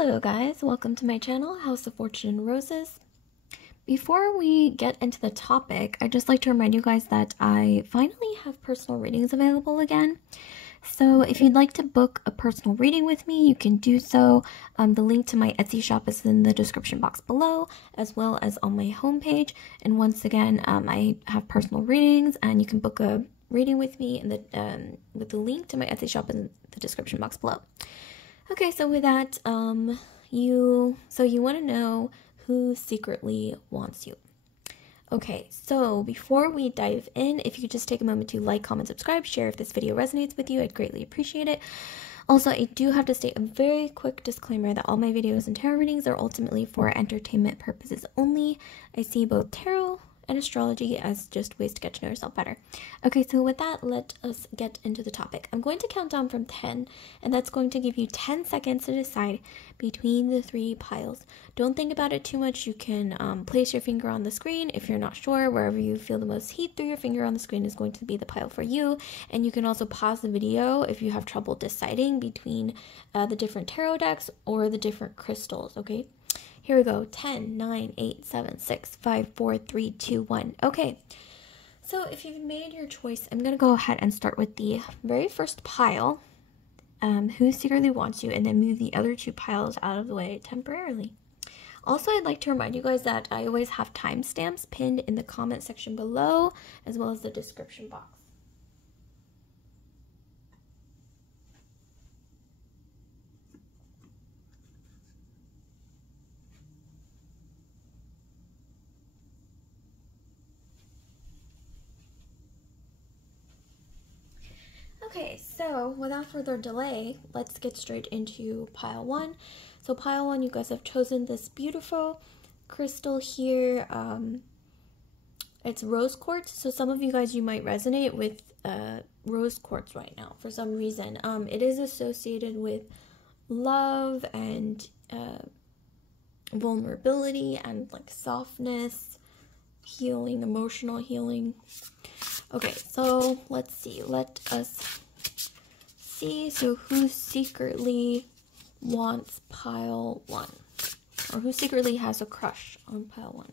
Hello guys, welcome to my channel, House of Fortune and Roses. Before we get into the topic, I'd just like to remind you guys that I finally have personal readings available again. So if you'd like to book a personal reading with me, you can do so. The link to my Etsy shop is in the description box below, as well as on my homepage. And once again, I have personal readings, and you can book a reading with me in with the link to my Etsy shop in the description box below. Okay, so with that, you want to know who secretly wants you. Okay, so before we dive in, if you could just take a moment to like, comment, subscribe, share if this video resonates with you, I'd greatly appreciate it. Also, I do have to state a very quick disclaimer that all my videos and tarot readings are ultimately for entertainment purposes only. I see both tarot and astrology as just ways to get to know yourself better. Okay, so with that, let us get into the topic. I'm going to count down from 10, and that's going to give you 10 seconds to decide between the three piles. Don't think about it too much. You can place your finger on the screen if you're not sure. Wherever you feel the most heat through your finger on the screen is going to be the pile for you. And you can also pause the video if you have trouble deciding between the different tarot decks or the different crystals, okay? Here we go. 10, 9, 8, 7, 6, 5, 4, 3, 2, 1. Okay. So if you've made your choice, I'm going to go ahead and start with the very first pile, who secretly wants you, and then move the other two piles out of the way temporarily. Also, I'd like to remind you guys that I always have timestamps pinned in the comment section below, as well as the description box. Okay, so without further delay, let's get straight into pile one. So pile one, you guys have chosen this beautiful crystal here. It's rose quartz. So some of you guys, you might resonate with rose quartz right now for some reason. It is associated with love and vulnerability and like softness, healing, emotional healing. Okay, so let's see. Let us see. So who secretly wants pile one? Or who secretly has a crush on pile one?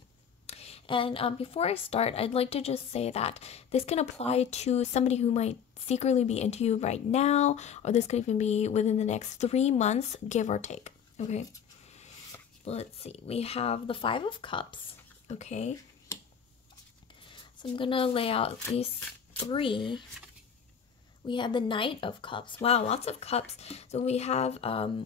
And before I start, I'd like to just say that this can apply to somebody who might secretly be into you right now, or this could even be within the next 3 months, give or take. Okay, let's see. We have the Five of Cups. Okay. So I'm gonna lay out these three. We have the Knight of Cups. Wow, lots of cups. So we have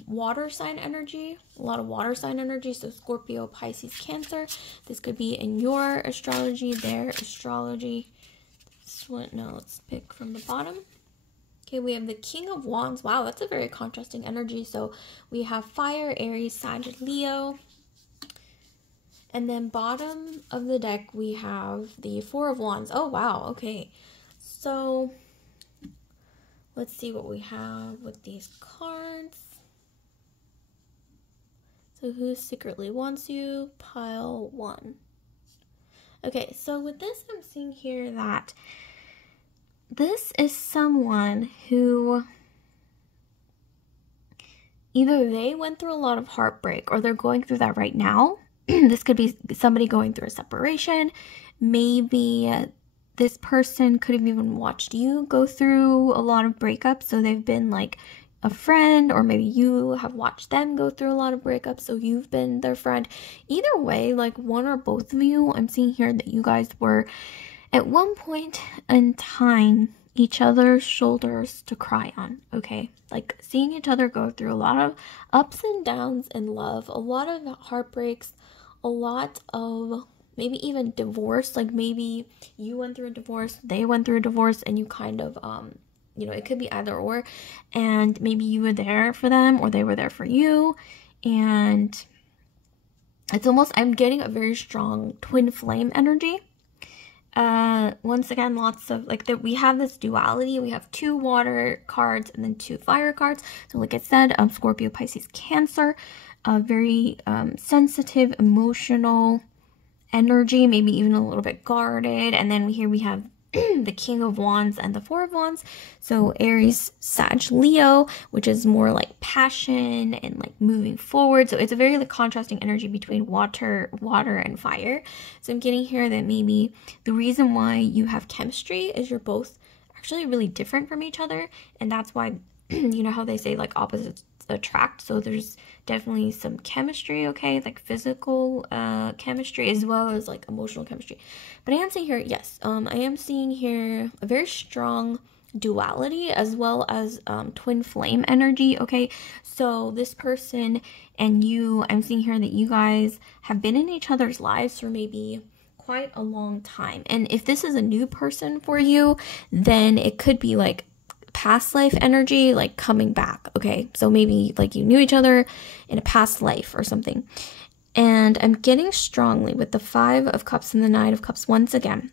water sign energy, a lot of water sign energy. So Scorpio, Pisces, Cancer. This could be in your astrology, their astrology. This one, no, let's pick from the bottom. Okay, we have the King of Wands. Wow, that's a very contrasting energy. So we have Fire, Aries, Sag, Leo. And then bottom of the deck, we have the Four of Wands. Oh, wow. Okay. So let's see what we have with these cards. So who secretly wants you? Pile one. Okay. So with this, I'm seeing here that this is someone who either they went through a lot of heartbreak or they're going through that right now. This could be somebody going through a separation. Maybe this person could have even watched you go through a lot of breakups. So they've been like a friend, or maybe you have watched them go through a lot of breakups. So you've been their friend. Either way, like one or both of you, I'm seeing here that you guys were at one point in time each other's shoulders to cry on, okay? Like seeing each other go through a lot of ups and downs in love, a lot of heartbreaks, a lot of maybe even divorce. Like maybe you went through a divorce, they went through a divorce, and you kind of you know, it could be either or, and maybe you were there for them or they were there for you. And it's almost, I'm getting a very strong twin flame energy. Once again, lots of like that, we have this duality. We have 2 water cards and then 2 fire cards. So like I said, Scorpio, Pisces, Cancer, very sensitive, emotional energy, maybe even a little bit guarded. And then here we have the King of Wands and the Four of Wands. So Aries, Sag, Leo, which is more like passion and like moving forward. So it's a very like contrasting energy between water and fire. So I'm getting here that maybe the reason why you have chemistry is you're both actually really different from each other, and that's why you know how they say like opposites attract. So there's definitely some chemistry, okay, like physical chemistry as well as like emotional chemistry. But I am seeing here, yes, I am seeing here a very strong duality as well as twin flame energy, okay? So this person and you, I'm seeing here that you guys have been in each other's lives for maybe quite a long time. And if this is a new person for you, then it could be like past life energy, like coming back, okay? So maybe like you knew each other in a past life or something. And I'm getting strongly with the Five of Cups and the Nine of Cups once again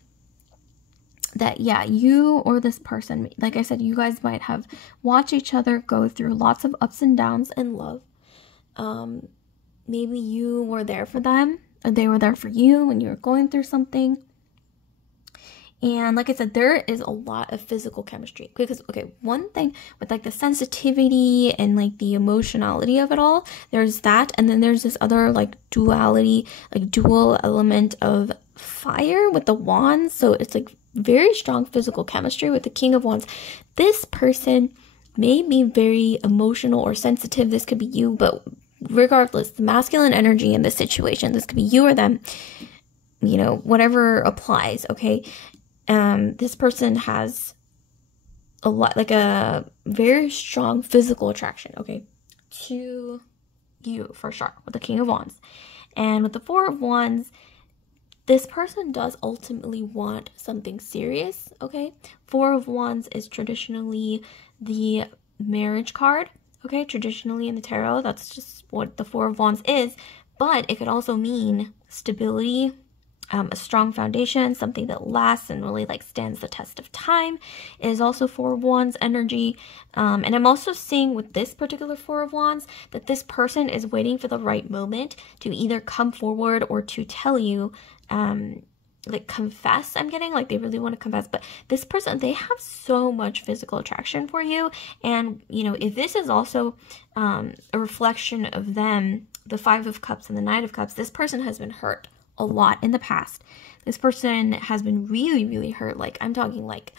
that, yeah, you or this person, like I said, you guys might have watched each other go through lots of ups and downs in love. Maybe you were there for them, or they were there for you when you were going through something. And like I said, there is a lot of physical chemistry because, okay, one thing with like the sensitivity and like the emotionality of it all, there's that. And then there's this other like duality, like dual element of fire with the wands. So it's like very strong physical chemistry with the King of Wands. This person may be very emotional or sensitive. This could be you, but regardless, the masculine energy in this situation, this could be you or them, you know, whatever applies, okay? This person has a lot, like a very strong physical attraction, okay, to you for sure, with the King of Wands. And with the Four of Wands, this person does ultimately want something serious, okay? Four of Wands is traditionally the marriage card, okay? Traditionally in the tarot, that's just what the Four of Wands is, but it could also mean stability, a strong foundation, something that lasts and really like stands the test of time. It is also Four of Wands energy. And I'm also seeing with this particular Four of Wands that this person is waiting for the right moment to either come forward or to tell you, like confess. I'm getting like they really want to confess, but this person, they have so much physical attraction for you. And you know, if this is also a reflection of them, the Five of Cups and the Knight of Cups, this person has been hurt a lot in the past. This person has been really, really hurt. Like I'm talking like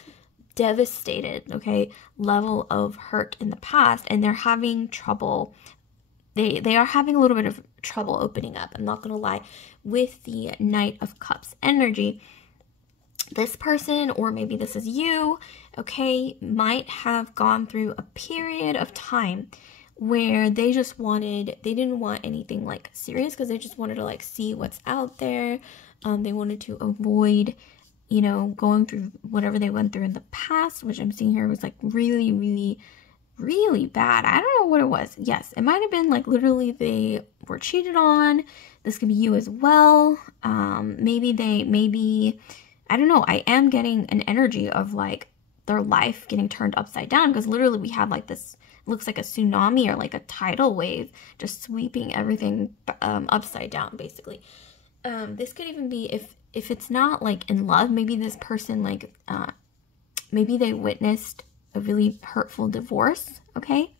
devastated, okay, level of hurt in the past, and they're having trouble. They are having a little bit of trouble opening up. I'm not gonna lie. With the Knight of Cups energy, this person, or maybe this is you, okay, might have gone through a period of time where they didn't want anything like serious because they just wanted to like see what's out there. They wanted to avoid, you know, going through whatever they went through in the past, which I'm seeing here was like really, really, really bad. I don't know what it was. Yes, it might have been like literally they were cheated on. This could be you as well. Maybe, I don't know. I am getting an energy of like their life getting turned upside down because literally we have like this, looks like a tsunami or like a tidal wave just sweeping everything upside down basically. This could even be if it's not like in love, maybe this person like maybe they witnessed a really hurtful divorce, okay,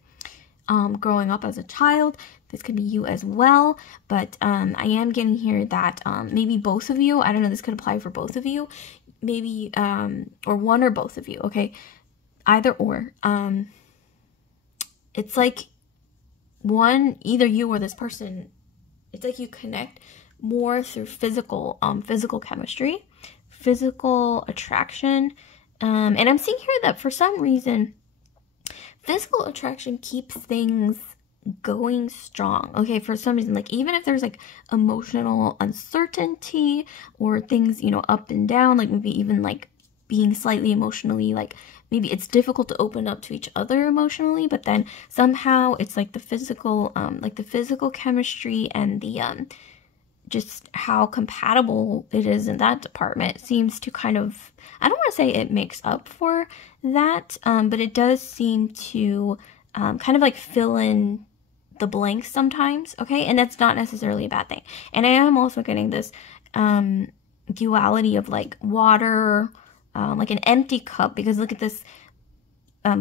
growing up as a child. This could be you as well, but I am getting here that maybe both of you, I don't know, this could apply for both of you, maybe or one or both of you, okay, either or. It's like either you or this person, it's like you connect more through physical chemistry, physical attraction. And I'm seeing here that for some reason, physical attraction keeps things going strong. Okay, for some reason, like even if there's like emotional uncertainty or things, you know, up and down, like maybe even like being slightly emotionally, like maybe it's difficult to open up to each other emotionally, but then somehow it's like the physical chemistry and the just how compatible it is in that department seems to kind of, I don't want to say it makes up for that, but it does seem to kind of like fill in the blanks sometimes, okay? And that's not necessarily a bad thing. And I am also getting this duality of like water, like an empty cup, because look at this,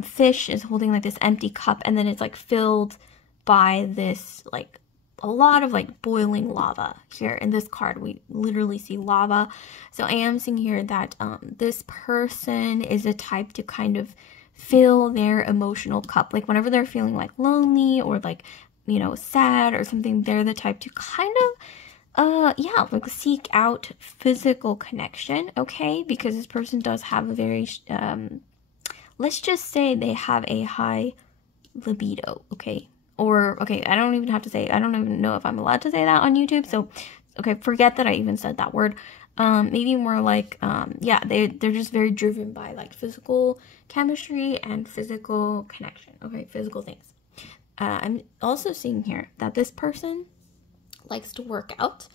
fish is holding like this empty cup, and then it's like filled by this like a lot of like boiling lava. Here in this card we literally see lava. So I am seeing here that this person is a type to kind of fill their emotional cup, like whenever they're feeling like lonely or like, you know, sad or something, they're the type to kind of yeah, like seek out physical connection, okay? Because this person does have a very let's just say they have a high libido, okay? Or, okay, I don't even have to say, I don't even know if I'm allowed to say that on YouTube, so, okay, forget that I even said that word. Maybe more like, yeah, they're just very driven by, like, physical chemistry and physical connection, okay, physical things. I'm also seeing here that this person likes to work out,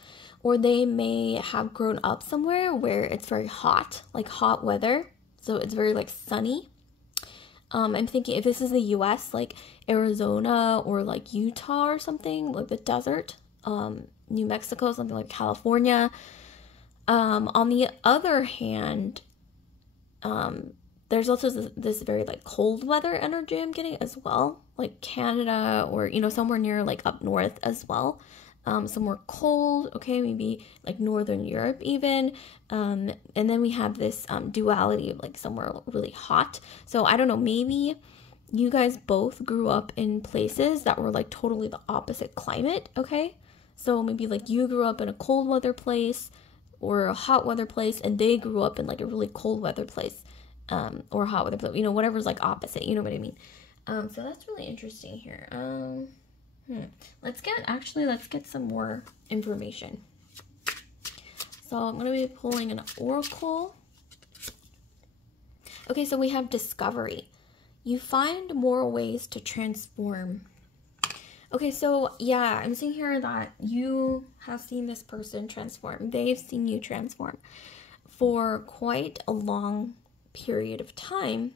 or they may have grown up somewhere where it's very hot, like hot weather, so it's very, like, sunny. I'm thinking if this is the US, like Arizona or like Utah or something, like the desert, New Mexico, something like California. On the other hand, there's also this very like cold weather energy I'm getting as well, like Canada or, you know, somewhere near like up north as well. Somewhere cold, okay, maybe like Northern Europe even, and then we have this duality of like somewhere really hot. So I don't know, maybe you guys both grew up in places that were like totally the opposite climate, okay? So maybe like you grew up in a cold weather place or a hot weather place, and they grew up in like a really cold weather place, or a hot weather place, you know, whatever's like opposite, you know what I mean? So that's really interesting here. Let's get some more information. So I'm going to be pulling an oracle. Okay, so we have discovery. You find more ways to transform. Okay, so yeah, I'm seeing here that you have seen this person transform. They've seen you transform for quite a long period of time.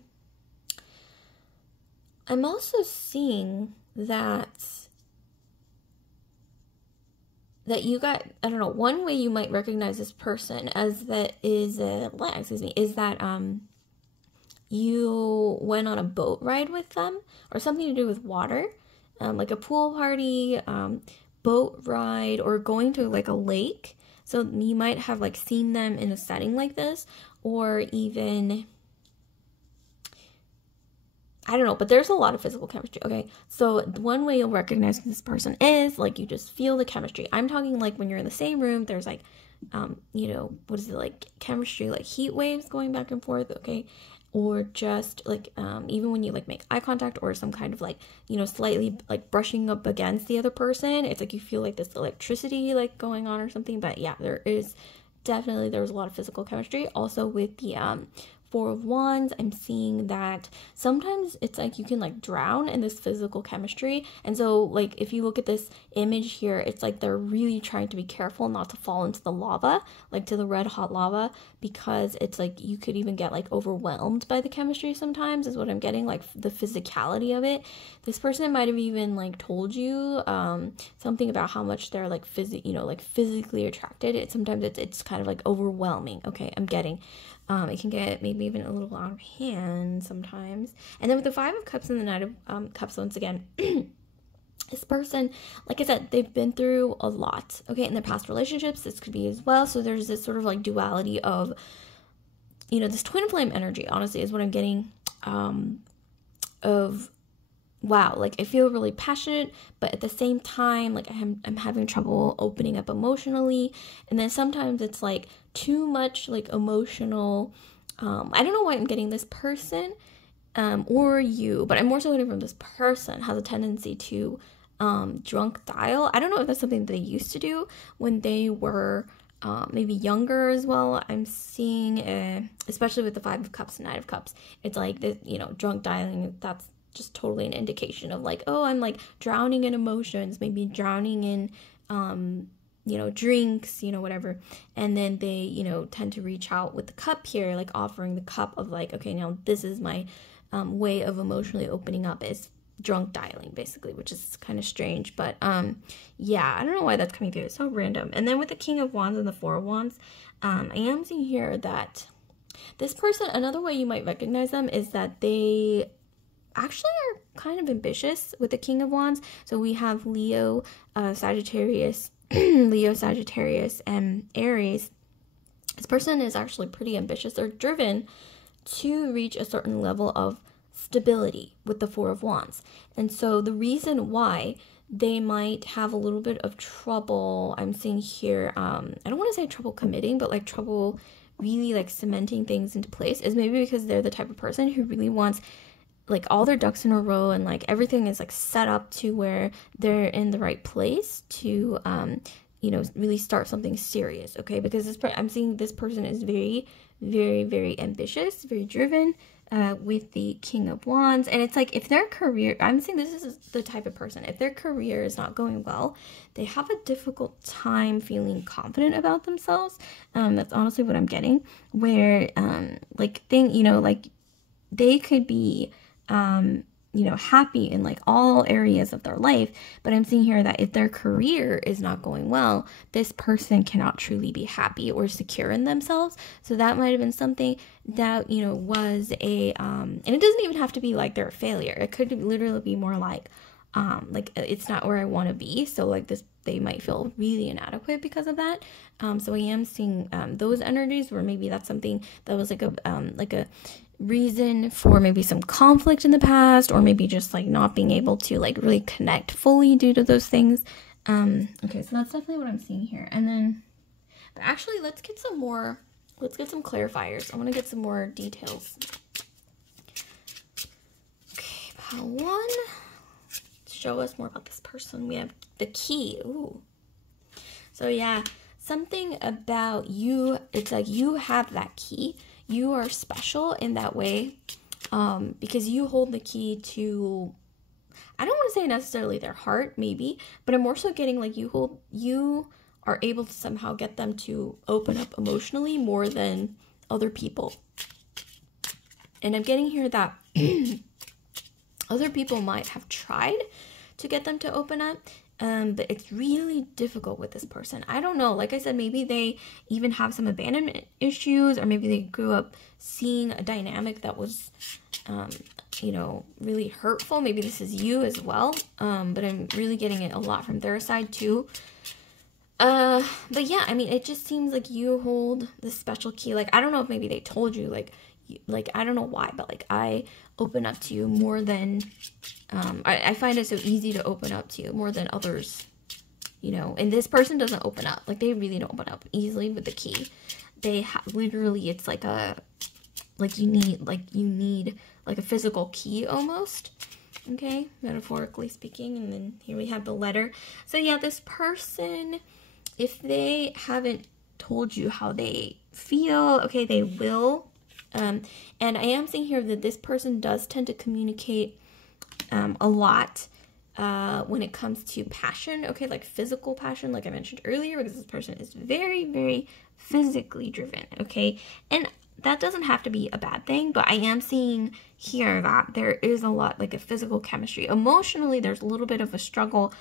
I'm also seeing that you got, I don't know, one way you might recognize this person as that is is that you went on a boat ride with them or something to do with water, like a pool party, boat ride, or going to like a lake. So you might have like seen them in a setting like this, or even, I don't know, but there's a lot of physical chemistry, okay? So one way you'll recognize who this person is, like, you just feel the chemistry. I'm talking, like, when you're in the same room, there's, like, you know, what is it, like, chemistry, like, heat waves going back and forth, okay? Or just, like, even when you, like, make eye contact or some kind of, like, you know, slightly, like, brushing up against the other person, it's like you feel, like, this electricity, like, going on or something. But, yeah, there's a lot of physical chemistry. Also with the, Four of Wands, I'm seeing that sometimes it's like you can like drown in this physical chemistry. And so like if you look at this image here, it's like they're really trying to be careful not to fall into the lava, like to the red hot lava, because it's like you could even get like overwhelmed by the chemistry sometimes, is what I'm getting, like the physicality of it. This person might have even like told you something about how much they're like physically attracted. Sometimes it's kind of like overwhelming. Okay, I'm getting it can get maybe even a little out of hand sometimes. And then with the Five of Cups and the Knight of Cups, once again, this person, like I said, they've been through a lot, okay, in their past relationships. This could be as well. So there's this sort of like duality of, you know, this twin flame energy, honestly, is what I'm getting, of, wow, like I feel really passionate, but at the same time, like I'm having trouble opening up emotionally. And then sometimes it's like too much like emotional, I don't know why I'm getting this person, or you, but I'm more so getting from this person has a tendency to drunk dial. I don't know if that's something they used to do when they were maybe younger as well. I'm seeing, especially with the Five of Cups and Knight of Cups, it's like this, you know, drunk dialing, that's just totally an indication of like, oh, I'm like drowning in emotions, maybe drowning in, you know, drinks, you know, whatever. And then they, you know, tend to reach out with the cup here, like offering the cup of like, okay, now this is my way of emotionally opening up, is drunk dialing basically, which is kind of strange. But yeah, I don't know why that's coming through. It's so random. And then with the King of Wands and the Four of Wands, I am seeing here that This person, another way you might recognize them is that they actually are kind of ambitious with the King of Wands. So we have Leo, Sagittarius, Leo, Sagittarius, and Aries. This person is actually pretty ambitious. They're driven to reach a certain level of stability with the Four of Wands. And so the reason why they might have a little bit of trouble, I'm seeing here, I don't want to say trouble committing, but like trouble really like cementing things into place, is maybe because they're the type of person who really wants like all their ducks in a row, and like everything is like set up to where they're in the right place to you know, really start something serious. Okay, because I'm seeing this person is very, very, very ambitious, very driven with the King of Wands. And it's like, if their career, I'm seeing this is the type of person, if their career is not going well, they have a difficult time feeling confident about themselves. That's honestly what I'm getting, where like you know, like they could be you know, happy in like all areas of their life, but I'm seeing here that if their career is not going well, this person cannot truly be happy or secure in themselves. So that might have been something that, you know, was a and it doesn't even have to be like they're a failure. It could literally be more like it's not where I want to be. So like this, they might feel really inadequate because of that. So I am seeing those energies where maybe that's something that was like a reason for maybe some conflict in the past, or maybe just like not being able to like really connect fully due to those things. Okay, so that's definitely what I'm seeing here. And then, but actually let's get some clarifiers. I want to get some more details. Okay, pile 1. Show us more about this person. We have the key. Ooh. So yeah, something about you, it's like you have that key. You are special in that way, because you hold the key to, I don't want to say necessarily their heart, maybe, but I'm more so getting like you are able to somehow get them to open up emotionally more than other people. And I'm getting here that other people might have tried to get them to open up, but it's really difficult with this person. I don't know. Like I said, maybe they even have some abandonment issues, or maybe they grew up seeing a dynamic that was, you know, really hurtful. Maybe this is you as well. But I'm really getting it a lot from their side too. But yeah, I mean, it just seems like you hold this special key. Like, I don't know if maybe they told you, like I don't know why, but like I open up to you more than I find it so easy to open up to you more than others, you know. And this person doesn't open up, like they really don't open up easily with the key. They literally, it's like you need like a physical key almost, okay, metaphorically speaking. And then here we have the letter. So yeah, this person, if they haven't told you how they feel, okay, they will. And I am seeing here that this person does tend to communicate a lot when it comes to passion, okay, like physical passion, like I mentioned earlier, because this person is very, very physically driven, okay, and that doesn't have to be a bad thing, but I am seeing here that there is a lot, like a physical chemistry. Emotionally, there's a little bit of a struggle,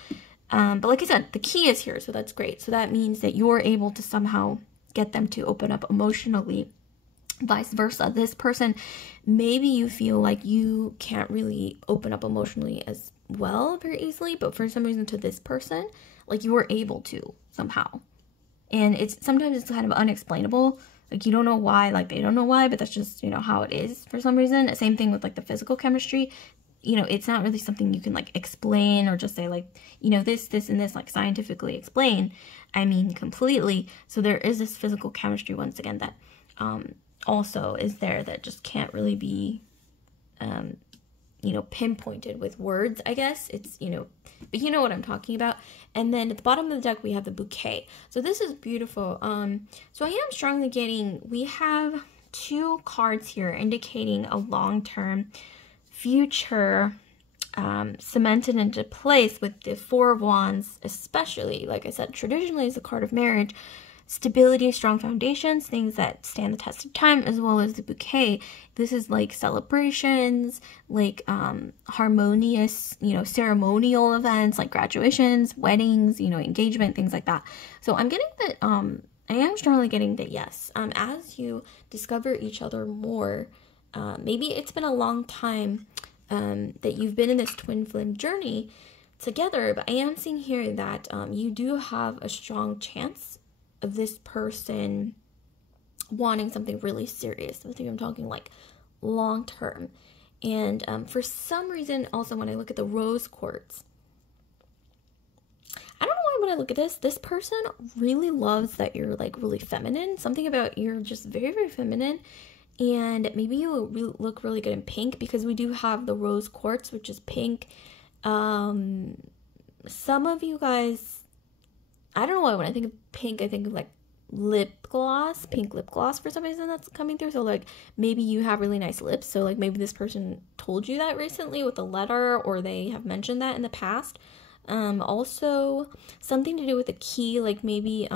but like I said, the key is here, so that's great. So that means that you're able to somehow get them to open up emotionally. Vice versa, this person, maybe you feel like you can't really open up emotionally as well very easily, but for some reason to this person, like you are able to somehow. And sometimes it's kind of unexplainable. Like you don't know why, like they don't know why, but that's just, you know, how it is for some reason. Same thing with like the physical chemistry. You know, it's not really something you can like explain or just say like, you know, this, and this, like scientifically explain. I mean, completely. So there is this physical chemistry once again that, also is there, that just can't really be, you know, pinpointed with words, I guess. It's, you know, but you know what I'm talking about. And then at the bottom of the deck, we have the bouquet. So this is beautiful. So I am strongly getting, we have 2 cards here indicating a long-term future cemented into place with the Four of Wands, especially, like I said, traditionally is the card of marriage. Stability, strong foundations, things that stand the test of time, as well as the bouquet. This is like celebrations, like harmonious, you know, ceremonial events like graduations, weddings, you know, engagement, things like that. So I'm getting that I am strongly getting that yes, as you discover each other more, maybe it's been a long time that you've been in this twin flame journey together, but I am seeing here that you do have a strong chance of this person wanting something really serious. I think I'm talking like long term. And for some reason, also when I look at the rose quartz, I don't know why when I look at this person really loves that you're like really feminine. Something about you're just very, very feminine. And maybe you look really good in pink, because we do have the rose quartz, which is pink. Some of you guys, I don't know why when I think of pink, I think of like lip gloss, pink lip gloss for some reason that's coming through. So like maybe you have really nice lips. So like maybe this person told you that recently with a letter, or they have mentioned that in the past. Also something to do with a key, like maybe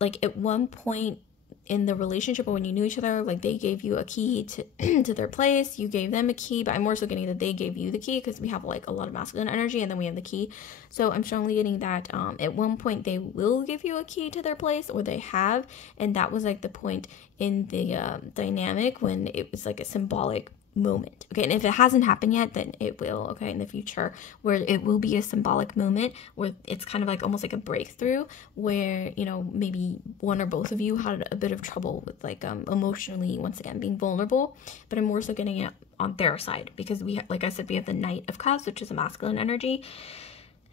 like at one point in the relationship, or when you knew each other, like they gave you a key to to their place, you gave them a key, but I'm more so getting that they gave you the key, because we have like a lot of masculine energy and then we have the key. So I'm strongly getting that at one point they will give you a key to their place, or they have, and that was like the point in the dynamic when it was like a symbolic moment. Okay, and if it hasn't happened yet, then it will, okay, in the future, where it will be a symbolic moment where it's kind of like almost like a breakthrough, where, you know, maybe one or both of you had a bit of trouble with like emotionally, once again, being vulnerable. But I'm more so getting it on their side, because we like I said, we have the Knight of Cups, which is a masculine energy.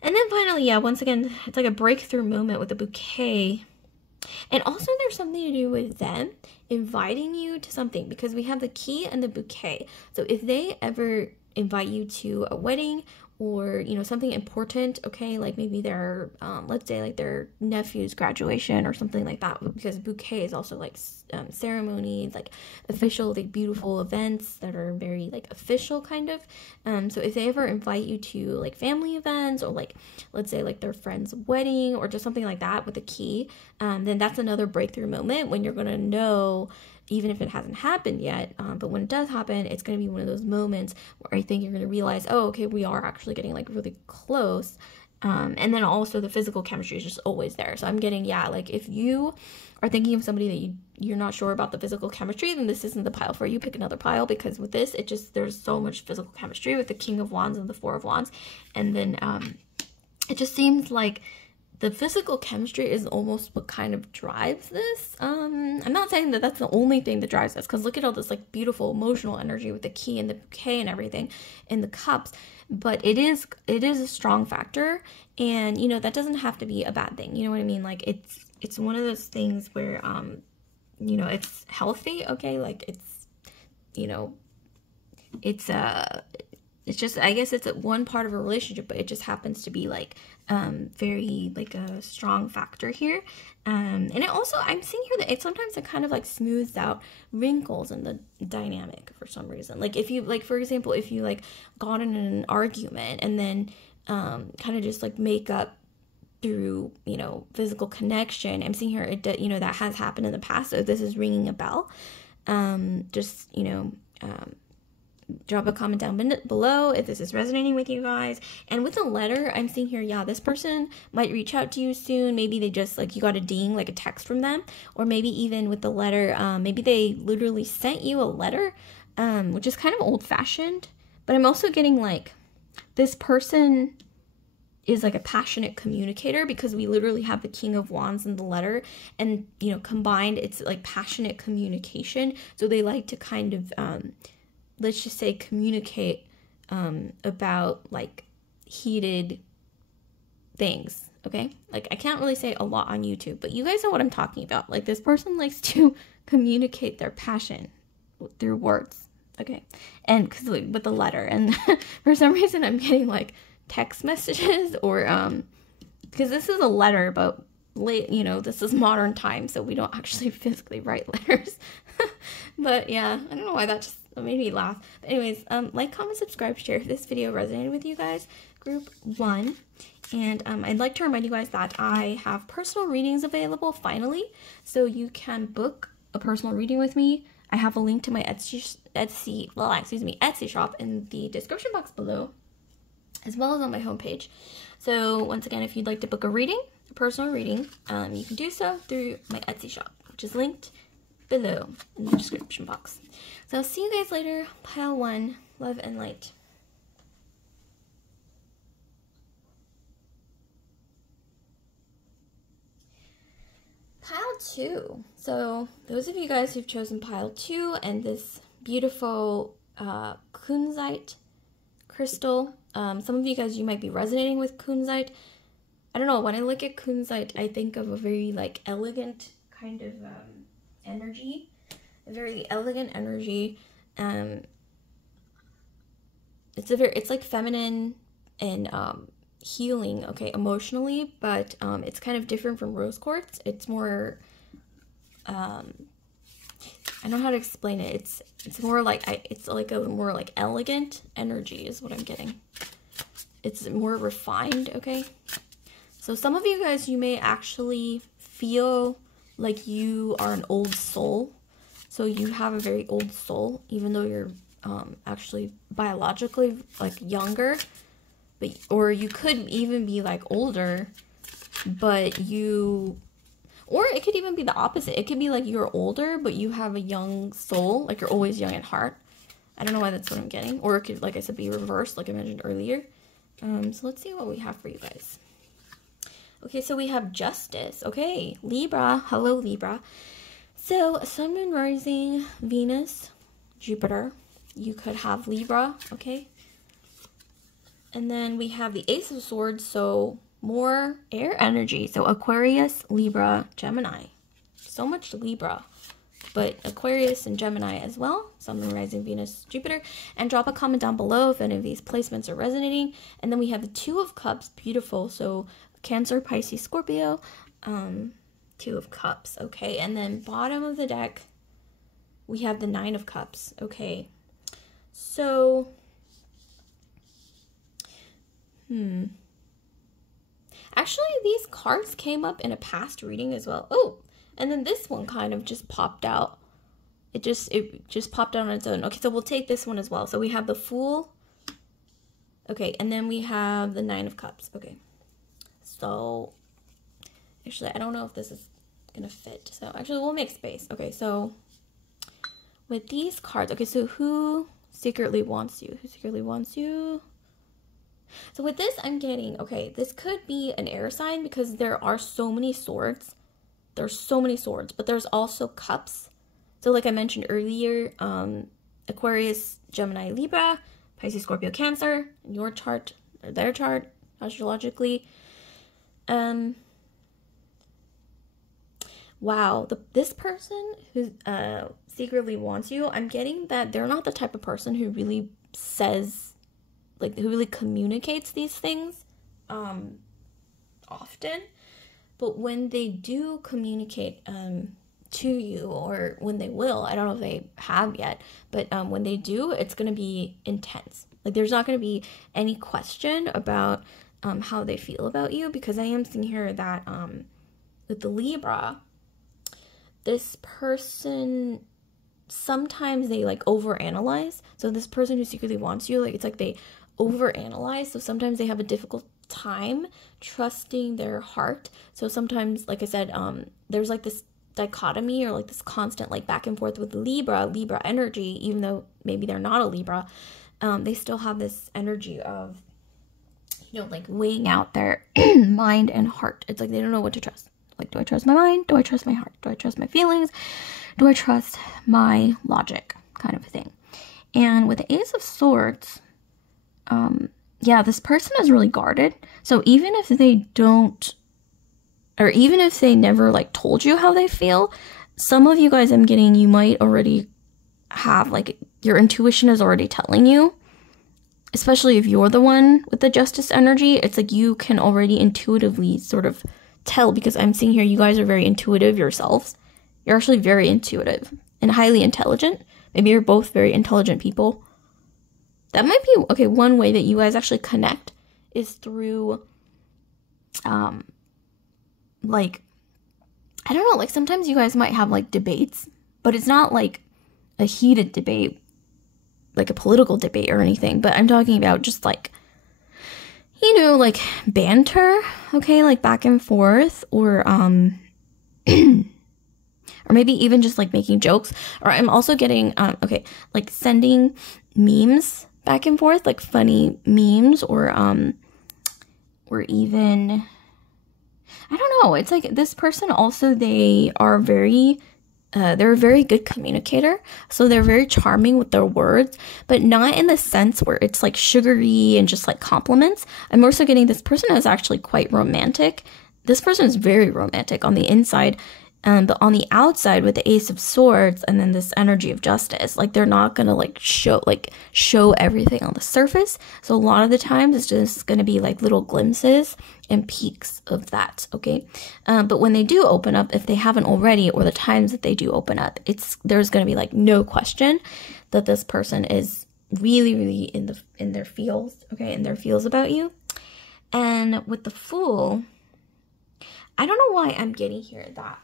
And then finally, yeah, once again, it's like a breakthrough moment with a bouquet. And also there's something to do with them inviting you to something, because we have the key and the bouquet. So if they ever invite you to a wedding, or, you know, something important, okay, like maybe their let's say like their nephew's graduation or something like that, because bouquet is also like ceremonies, like official, like beautiful events that are very like official kind of. So if they ever invite you to like family events, or like let's say like their friend's wedding, or just something like that with a key, then that's another breakthrough moment when you're gonna know, even if it hasn't happened yet, but when it does happen, it's going to be one of those moments where I think you're going to realize, oh, okay, we are actually getting like really close. And then also the physical chemistry is just always there. So I'm getting, yeah, like if you are thinking of somebody that you're not sure about the physical chemistry, then this isn't the pile for you. Pick another pile, because with this, it just, there's so much physical chemistry with the King of Wands and the Four of Wands. And then it just seems like the physical chemistry is almost what kind of drives this. I'm not saying that that's the only thing that drives us, because look at all this like beautiful emotional energy with the key and the bouquet and everything in the cups. But it is a strong factor, and you know that doesn't have to be a bad thing. You know what I mean? Like it's one of those things where you know, it's healthy. Okay, like it's, you know, it's just, I guess it's one part of a relationship, but it just happens to be like very like a strong factor here. And it also, I'm seeing here that it sometimes it kind of like smooths out wrinkles in the dynamic for some reason. Like if you, like for example, if you like got in an argument and then kind of just like make up through, you know, physical connection. I'm seeing here, it, you know, that has happened in the past. So this is ringing a bell. Just, you know, drop a comment down below if this is resonating with you guys. And with the letter, I'm seeing here, yeah, this person might reach out to you soon. Maybe they just like, you got a ding, like a text from them, or maybe even with the letter, maybe they literally sent you a letter, which is kind of old-fashioned. But I'm also getting like this person is like a passionate communicator, because we literally have the King of Wands in the letter, and you know, combined, it's like passionate communication. So they like to kind of let's just say communicate about like heated things. Okay, like I can't really say a lot on YouTube, but you guys know what I'm talking about. Like this person likes to communicate their passion through words. Okay, and because with the letter, and for some reason I'm getting like text messages, or because this is a letter, but late, you know, this is modern times, so we don't actually physically write letters. But yeah, I don't know why that just made me laugh. But anyways, like, comment, subscribe, share if this video resonated with you guys. Group 1. And I'd like to remind you guys that I have personal readings available finally, so you can book a personal reading with me. I have a link to my Etsy shop in the description box below. as well as on my homepage. So once again, if you'd like to book a reading, a personal reading, you can do so through my Etsy shop, which is linked below in the description box. So I'll see you guys later. Pile 1, love and light. Pile 2. So those of you guys who've chosen pile 2 and this beautiful kunzite crystal, some of you guys, you might be resonating with kunzite. I don't know, when I look at kunzite, I think of a very like elegant kind of energy, a very elegant energy. It's like feminine and healing, okay, emotionally, but it's kind of different from rose quartz. It's more I don't know how to explain it. It's more like it's like a more like elegant energy is what I'm getting. It's more refined, okay? So some of you guys, you may actually feel like you are an old soul. So you have a very old soul, even though you're actually biologically like younger. But, or you could even be like older, but you, or it could even be the opposite. It could be like you're older, but you have a young soul, like you're always young at heart. I don't know why that's what I'm getting. Or it could, like I said, be reversed, like I mentioned earlier. So let's see what we have for you guys. Okay, so we have Justice. Okay, Libra. Hello, Libra. So Sun, Moon, Rising, Venus, Jupiter. You could have Libra, okay? And then we have the Ace of Swords, so more air energy. So Aquarius, Libra, Gemini. So much Libra, but Aquarius and Gemini as well. Sun, Moon, Rising, Venus, Jupiter. And drop a comment down below if any of these placements are resonating. And then we have the Two of Cups, beautiful. So Cancer, Pisces, Scorpio, Two of Cups, okay? And then bottom of the deck, we have the Nine of Cups, okay? So, actually, these cards came up in a past reading as well. Oh, and then this one kind of just popped out. It just popped out on its own. Okay, so we'll take this one as well. So we have the Fool. Okay, and then we have the Nine of Cups. Okay. So, actually, I don't know if this is gonna fit. So, actually, we'll make space. Okay, so with these cards, okay, so who secretly wants you? Who secretly wants you? So with this, I'm getting, okay, this could be an air sign because there are so many swords. There's so many swords, but there's also cups. So like I mentioned earlier, Aquarius, Gemini, Libra, Pisces, Scorpio, Cancer, in your chart, or their chart, astrologically. Wow, this person who secretly wants you, I'm getting that they're not the type of person who really says, like, who really communicates these things often. But when they do communicate to you, or when they will, I don't know if they have yet, but when they do, it's going to be intense. Like, there's not going to be any question about how they feel about you, because I am seeing here that with the Libra, this person, sometimes they like overanalyze. So this person who secretly wants you, like, it's like they overanalyze. So sometimes they have a difficult time trusting their heart. So sometimes, like I said, there's like this dichotomy, or like this constant like back and forth with Libra energy, even though maybe they're not a Libra. They still have this energy of, you know, like weighing out their mind and heart. It's like they don't know what to trust. Like, do I trust my mind? Do I trust my heart? Do I trust my feelings? Do I trust my logic? Kind of a thing. And with the Ace of Swords, yeah, this person is really guarded. So even if they don't, or even if they never like told you how they feel, some of you guys, I'm getting, you might already have, like, your intuition is already telling you, especially if you're the one with the Justice energy. It's like you can already intuitively sort of tell, because I'm seeing here you guys are very intuitive yourselves. You're actually very intuitive and highly intelligent. Maybe you're both very intelligent people. That might be, okay, one way that you guys actually connect is through, like, I don't know, like, sometimes you guys might have, like, debates, but it's not, like, a heated debate, like a political debate or anything, but I'm talking about just, like, you know, like banter, okay, like back and forth, or or maybe even just like making jokes. Or I'm also getting okay, like sending memes back and forth, like funny memes, or even, I don't know, it's like this person also, they are very they're a very good communicator, so they're very charming with their words, but not in the sense where it's like sugary and just like compliments. I'm also getting this person is actually quite romantic. This person is very romantic on the inside, but on the outside with the Ace of Swords and then this energy of Justice, like they're not gonna like show everything on the surface. So a lot of the times it's just gonna be like little glimpses and peaks of that, okay? But when they do open up, if they haven't already, or the times that they do open up, there's gonna be like no question that this person is really, really in their feels, okay, in their feels about you. And with the Fool, I don't know why I'm getting here that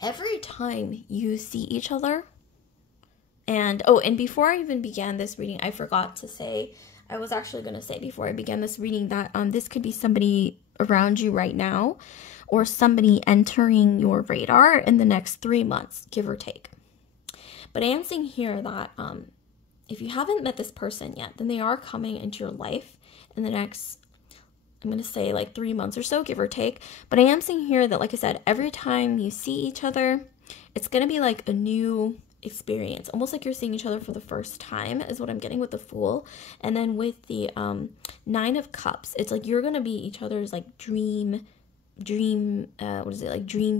every time you see each other, and before I even began this reading, I forgot to say, I was actually going to say before I began this reading that this could be somebody around you right now, or somebody entering your radar in the next 3 months, give or take. But I am seeing here that if you haven't met this person yet, then they are coming into your life in the next, I'm going to say like 3 months or so, give or take. But I am seeing here that, like I said, every time you see each other, it's going to be like a new experience, almost like you're seeing each other for the first time, is what I'm getting with the Fool. And then with the Nine of Cups, it's like you're going to be each other's like dream dream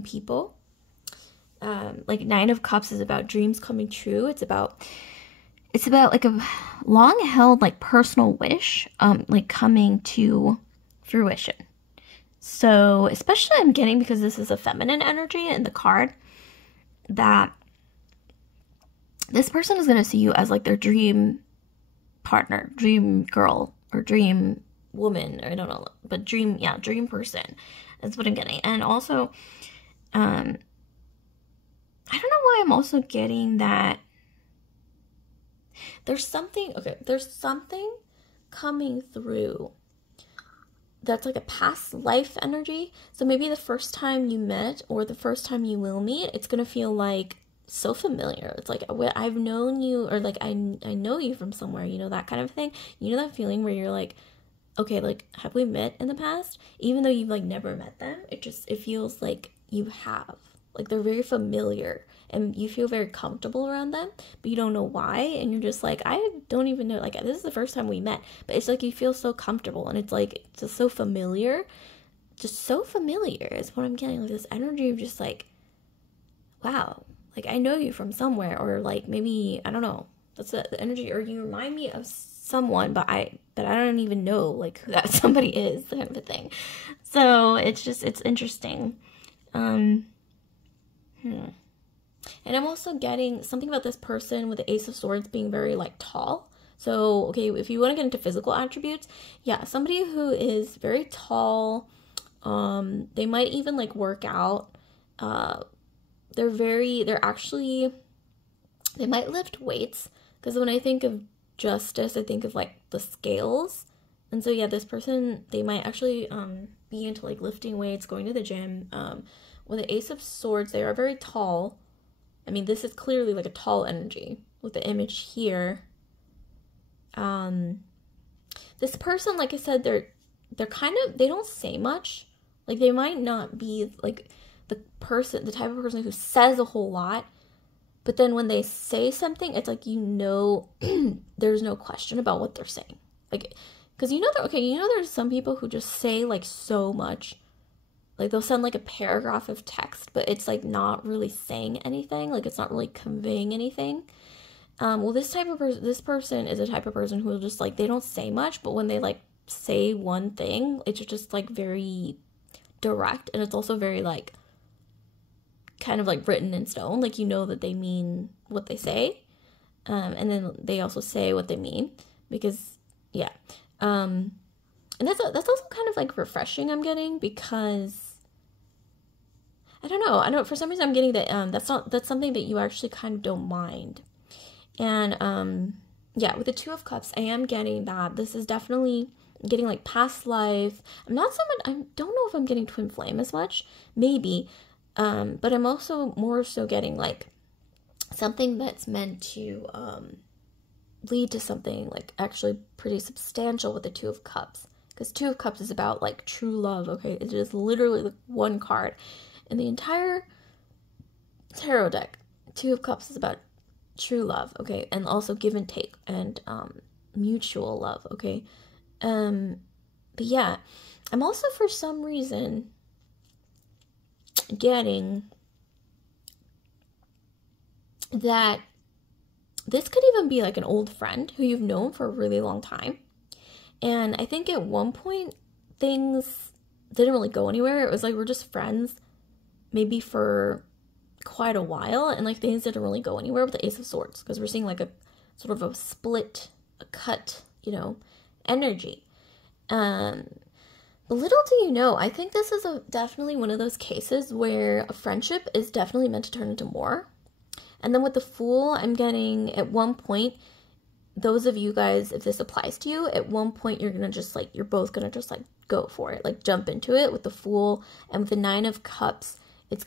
people. Like Nine of Cups is about dreams coming true. It's about like a long held like personal wish like coming to fruition. So especially I'm getting, because this is a feminine energy in the card, that this person is going to see you as like their dream partner, dream girl, or dream woman, or I don't know, but dream person. That's what I'm getting. And also I don't know why I'm also getting that there's something coming through that's like a past life energy. So maybe the first time you met, or the first time you will meet, it's gonna feel like so familiar. It's like, I've known you, or like I know you from somewhere, you know, that kind of thing. You know that feeling where you're like, okay, like, have we met in the past? Even though you've like never met them, it feels like you have. Like they're very familiar, and you feel very comfortable around them, but you don't know why, and you're just like, I don't even know, like, this is the first time we met, but it's like you feel so comfortable, and it's like just so familiar is what I'm getting. Like this energy of just like, wow, like I know you from somewhere, or like maybe, I don't know, that's the energy, or you remind me of someone, but I don't even know like who that somebody is, kind of a thing. So it's interesting. And I'm also getting something about this person with the Ace of Swords being very like tall. So, okay, if you want to get into physical attributes, yeah, somebody who is very tall, they might even like work out. They might lift weights, because when I think of Justice, I think of like the scales. And so yeah, this person, they might actually be into like lifting weights, going to the gym. With the Ace of Swords, they are very tall. I mean, this is clearly like a tall energy with the image here. This person, like I said, they're kind of, they don't say much. Like they might not be like the type of person who says a whole lot, but then when they say something, it's like, you know, there's no question about what they're saying. Like, because you know, there's some people who just say like so much. Like they'll send like a paragraph of text, but it's like not really saying anything. Like it's not really conveying anything. Well, this person is a type of person who will just like, they don't say much, but when they like say one thing, it's just like very direct, and it's also very like kind of like written in stone. Like you know that they mean what they say, and then they also say what they mean, because yeah. And that's also kind of like refreshing, I'm getting, because I don't know, for some reason I'm getting that that's something that you actually kind of don't mind. And yeah, with the Two of Cups, I am getting that this is definitely getting like past life. I'm not someone, I don't know if I'm getting twin flame as much, maybe, but I'm also more so getting like something that's meant to lead to something like actually pretty substantial with the Two of Cups, because Two of Cups is about like true love. Okay, it is literally like one card in the entire tarot deck. Two of Cups is about true love, okay, and also give and take and mutual love, okay. But yeah, I'm also for some reason getting that this could even be like an old friend who you've known for a really long time. And I think at one point things didn't really go anywhere. It was like we're just friends maybe for quite a while, and like things didn't really go anywhere with the Ace of Swords, because we're seeing like a sort of a split, a cut, energy. But little do you know, I think this is definitely one of those cases where a friendship is definitely meant to turn into more. And then with the Fool, I'm getting at one point, those of you guys, if this applies to you, at one point you're gonna just like, you're both gonna just like go for it, like jump into it with the Fool. And with the Nine of Cups, it's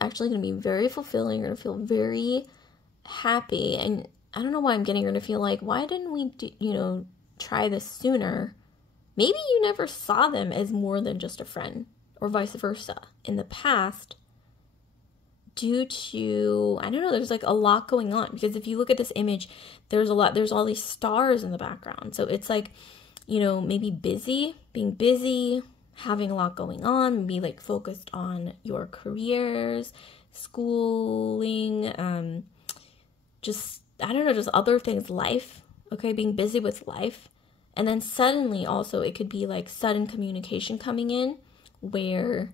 actually gonna be very fulfilling. You're gonna feel very happy. And I don't know why I'm getting, you're gonna feel like, why didn't we try this sooner? Maybe you never saw them as more than just a friend, or vice versa in the past, due to, I don't know, there's like a lot going on. Because if you look at this image, there's all these stars in the background. So it's like, maybe being busy, having a lot going on, maybe like focused on your careers, schooling, just, I don't know, just other things, life, okay, being busy with life. And then suddenly also it could be like sudden communication coming in where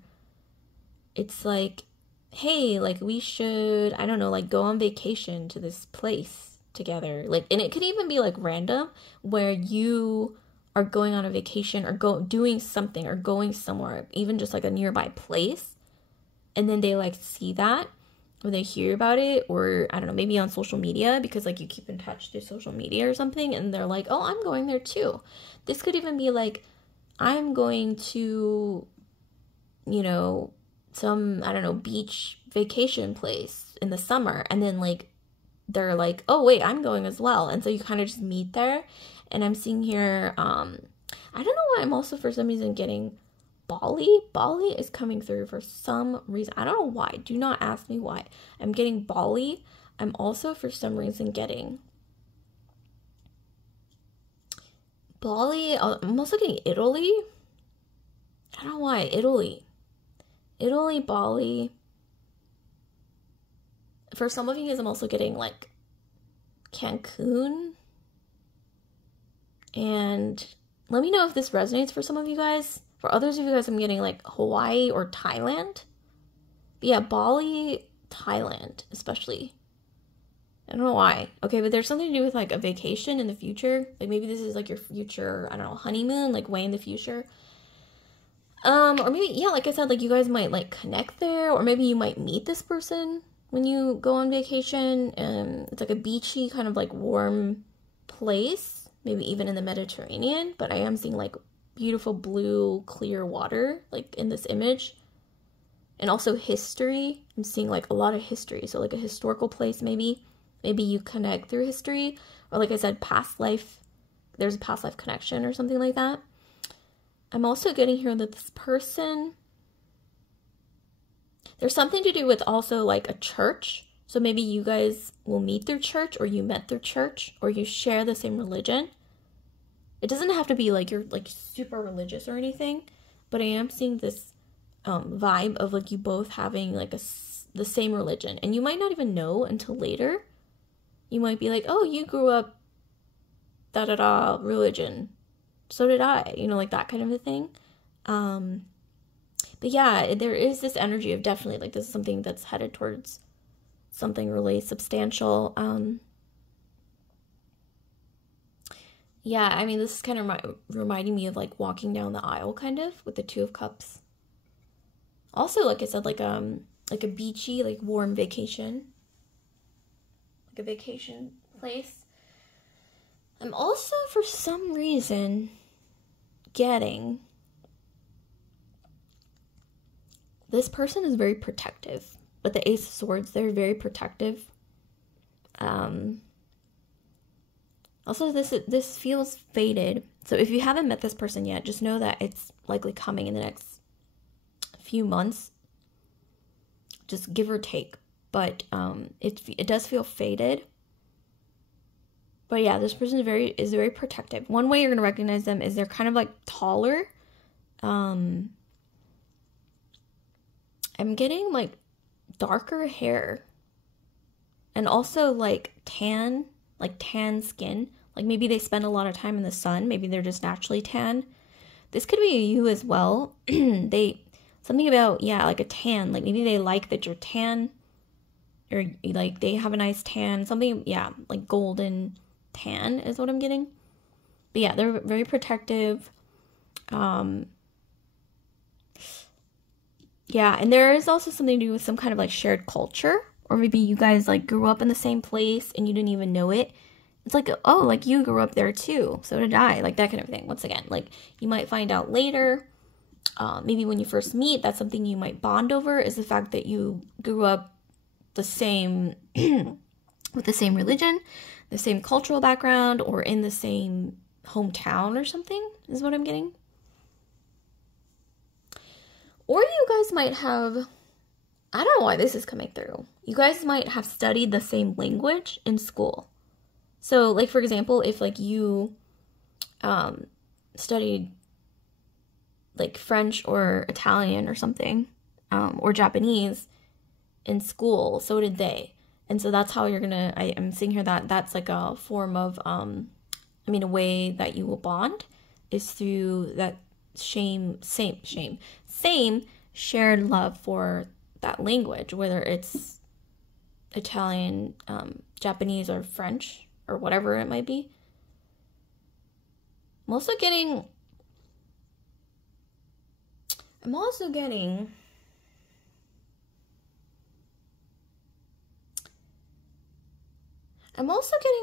it's like, hey, like we should, I don't know, like go on vacation to this place together. Like, and it could even be like random, where you are going on a vacation or doing something or going somewhere, even just like a nearby place. And then they like see that, or they hear about it, or I don't know, maybe on social media, because like you keep in touch through social media or something, and they're like, oh, I'm going there too. This could even be like, I'm going to, some, I don't know, beach vacation place in the summer, and then like they're like, oh wait, I'm going as well. And so you kind of just meet there. And I'm seeing here, I don't know why I'm also for some reason getting Bali. Bali is coming through for some reason. I don't know why. Do not ask me why. I'm getting Bali. I'm also for some reason getting Bali. I'm also getting Italy. I don't know why. Italy, Bali. For some of you guys, I'm also getting like Cancun. And let me know if this resonates for some of you guys. For others of you guys, I'm getting like Hawaii or Thailand. But yeah, Bali, Thailand, especially. I don't know why. Okay, but there's something to do with like a vacation in the future. Like maybe this is like your future, I don't know, honeymoon, like way in the future. Or maybe, yeah, like I said, like you guys might like connect there, or maybe you might meet this person when you go on vacation. It's like a beachy kind of like warm place. Maybe even in the Mediterranean, but I am seeing like beautiful blue, clear water, like in this image. And also history. I'm seeing like a lot of history. So like a historical place, maybe you connect through history, or like I said, past life. There's a past life connection or something like that. I'm also getting here that this person, there's something to do with also like a church. So maybe you guys will meet through church, or you met through church, or you share the same religion. It doesn't have to be like you're like super religious or anything, but I am seeing this vibe of like you both having like the same religion. And you might not even know until later. You might be like, oh, you grew up da-da-da religion. So did I, like that kind of a thing. But yeah, there is this energy of definitely like this is something that's headed towards something really substantial. Yeah, I mean, this is kind of reminding me of like walking down the aisle kind of with the Two of Cups. Also, like I said, like a beachy, like warm vacation. Like a vacation place. I'm also, for some reason, getting this person is very protective. With the Ace of Swords, they're very protective. Also, this feels fated. So if you haven't met this person yet, just know that it's likely coming in the next few months. Just give or take. But it does feel fated. But yeah, this person is very protective. One way you're going to recognize them is they're kind of like taller. I'm getting like darker hair. And also like tan skin. Like maybe they spend a lot of time in the sun. Maybe they're just naturally tan. This could be you as well. Something about, yeah, like a tan. Like maybe they like that you're tan. Or like they have a nice tan. Something, yeah, like golden tan is what I'm getting. But yeah, they're very protective. Yeah, and there is also something to do with some kind of like shared culture. Or maybe you guys like grew up in the same place and you didn't even know it. It's like, oh, like you grew up there too. So did I. Like that kind of thing. Once again, like you might find out later. Maybe when you first meet, that's something you might bond over, is the fact that you grew up the same, with the same religion, the same cultural background, or in the same hometown or something, is what I'm getting. Or you guys might have, I don't know why this is coming through. You guys might have studied the same language in school. So, like, for example, if, like, you studied, like, French or Italian or something, or Japanese in school, so did they. And so that's how you're gonna, I'm seeing here that that's, like, a form of, a way that you will bond is through that same shared love for that language, whether it's Italian, Japanese, or French, or whatever it might be. I'm also getting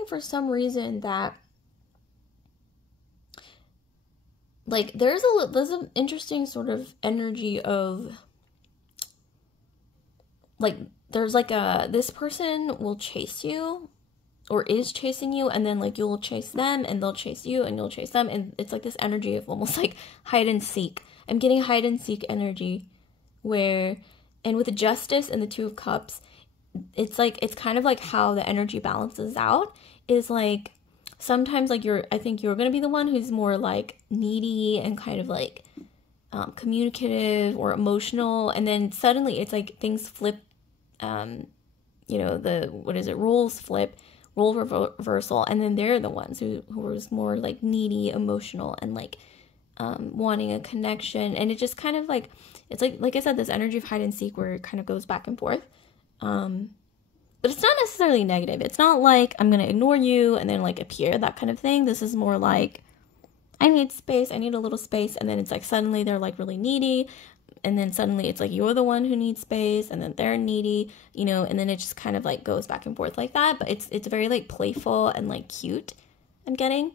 for some reason that, like, there's an interesting sort of energy of, like, there's like this person will chase you, or is chasing you, and then like you'll chase them, and they'll chase you, and you'll chase them, and it's like this energy of almost like hide and seek. I'm getting hide and seek energy, where, and with the Justice and the Two of Cups, it's like, it's kind of like how the energy balances out, is like, sometimes like I think you're gonna be the one who's more like needy and kind of like communicative or emotional, and then suddenly it's like things flip, roles flip, role reversal, and then they're the ones who was more like needy, emotional, and like wanting a connection. And it just kind of like, it's like I said, this energy of hide and seek where it kind of goes back and forth. But it's not necessarily negative. It's not like I'm gonna ignore you and then like appear, that kind of thing. This is more like, I need space, I need a little space, and then it's like suddenly they're like really needy, and then suddenly it's like you're the one who needs space, and then they're needy, and then it just kind of like goes back and forth like that. But it's very like playful and like cute, I'm getting.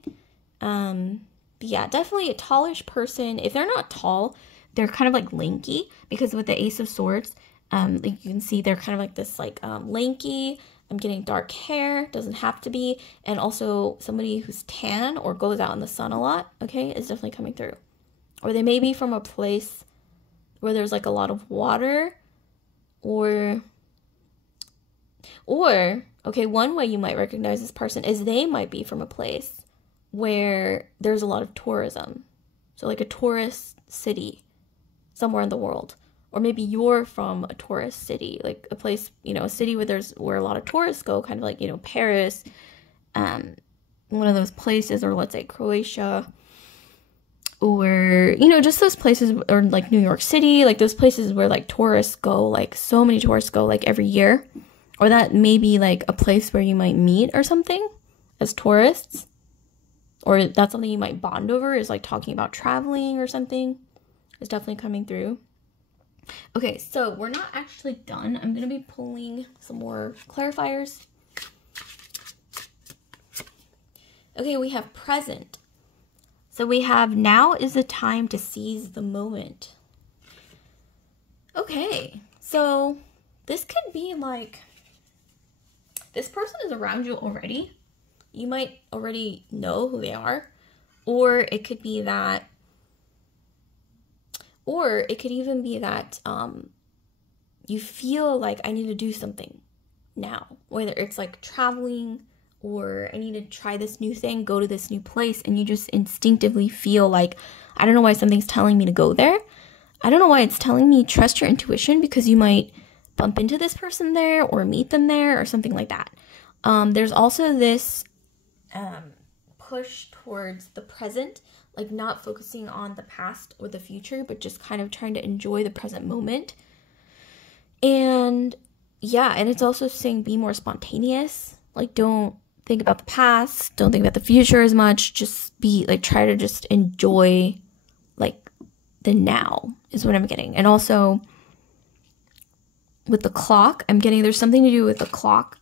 But yeah, definitely a tallish person. If they're not tall, they're kind of like lanky, because with the Ace of Swords, like you can see they're kind of like this like lanky. I'm getting dark hair, doesn't have to be, and also somebody who's tan or goes out in the sun a lot, okay, is definitely coming through. Or they may be from a place where there's like a lot of water, or okay, one way you might recognize this person is they might be from a place where there's a lot of tourism. So like a tourist city somewhere in the world. Or maybe you're from a tourist city, like a place, a city where a lot of tourists go, kind of like, Paris, one of those places, or let's say Croatia, or, just those places, or like New York City, like those places where like tourists go, like so many tourists go like every year. Or that may be like a place where you might meet or something as tourists. Or that's something you might bond over, is like talking about traveling or something. It's definitely coming through. Okay, so we're not actually done. I'm going to be pulling some more clarifiers. Okay, we have present. So we have, now is the time to seize the moment. Okay, so this could be like, this person is around you already. You might already know who they are. Or it could be that, or it could even be that you feel like I need to do something now. Whether it's like traveling, or I need to try this new thing, go to this new place, and you just instinctively feel like, I don't know why something's telling me to go there. I don't know why it's telling me trust your intuition, because you might bump into this person there or meet them there or something like that. There's also this push towards the present, like not focusing on the past or the future, but just kind of trying to enjoy the present moment. And yeah, and it's also saying be more spontaneous. Like, don't think about the past, don't think about the future as much, just be like, try to just enjoy like the now is what I'm getting. And also with the clock, I'm getting there's something to do with the clock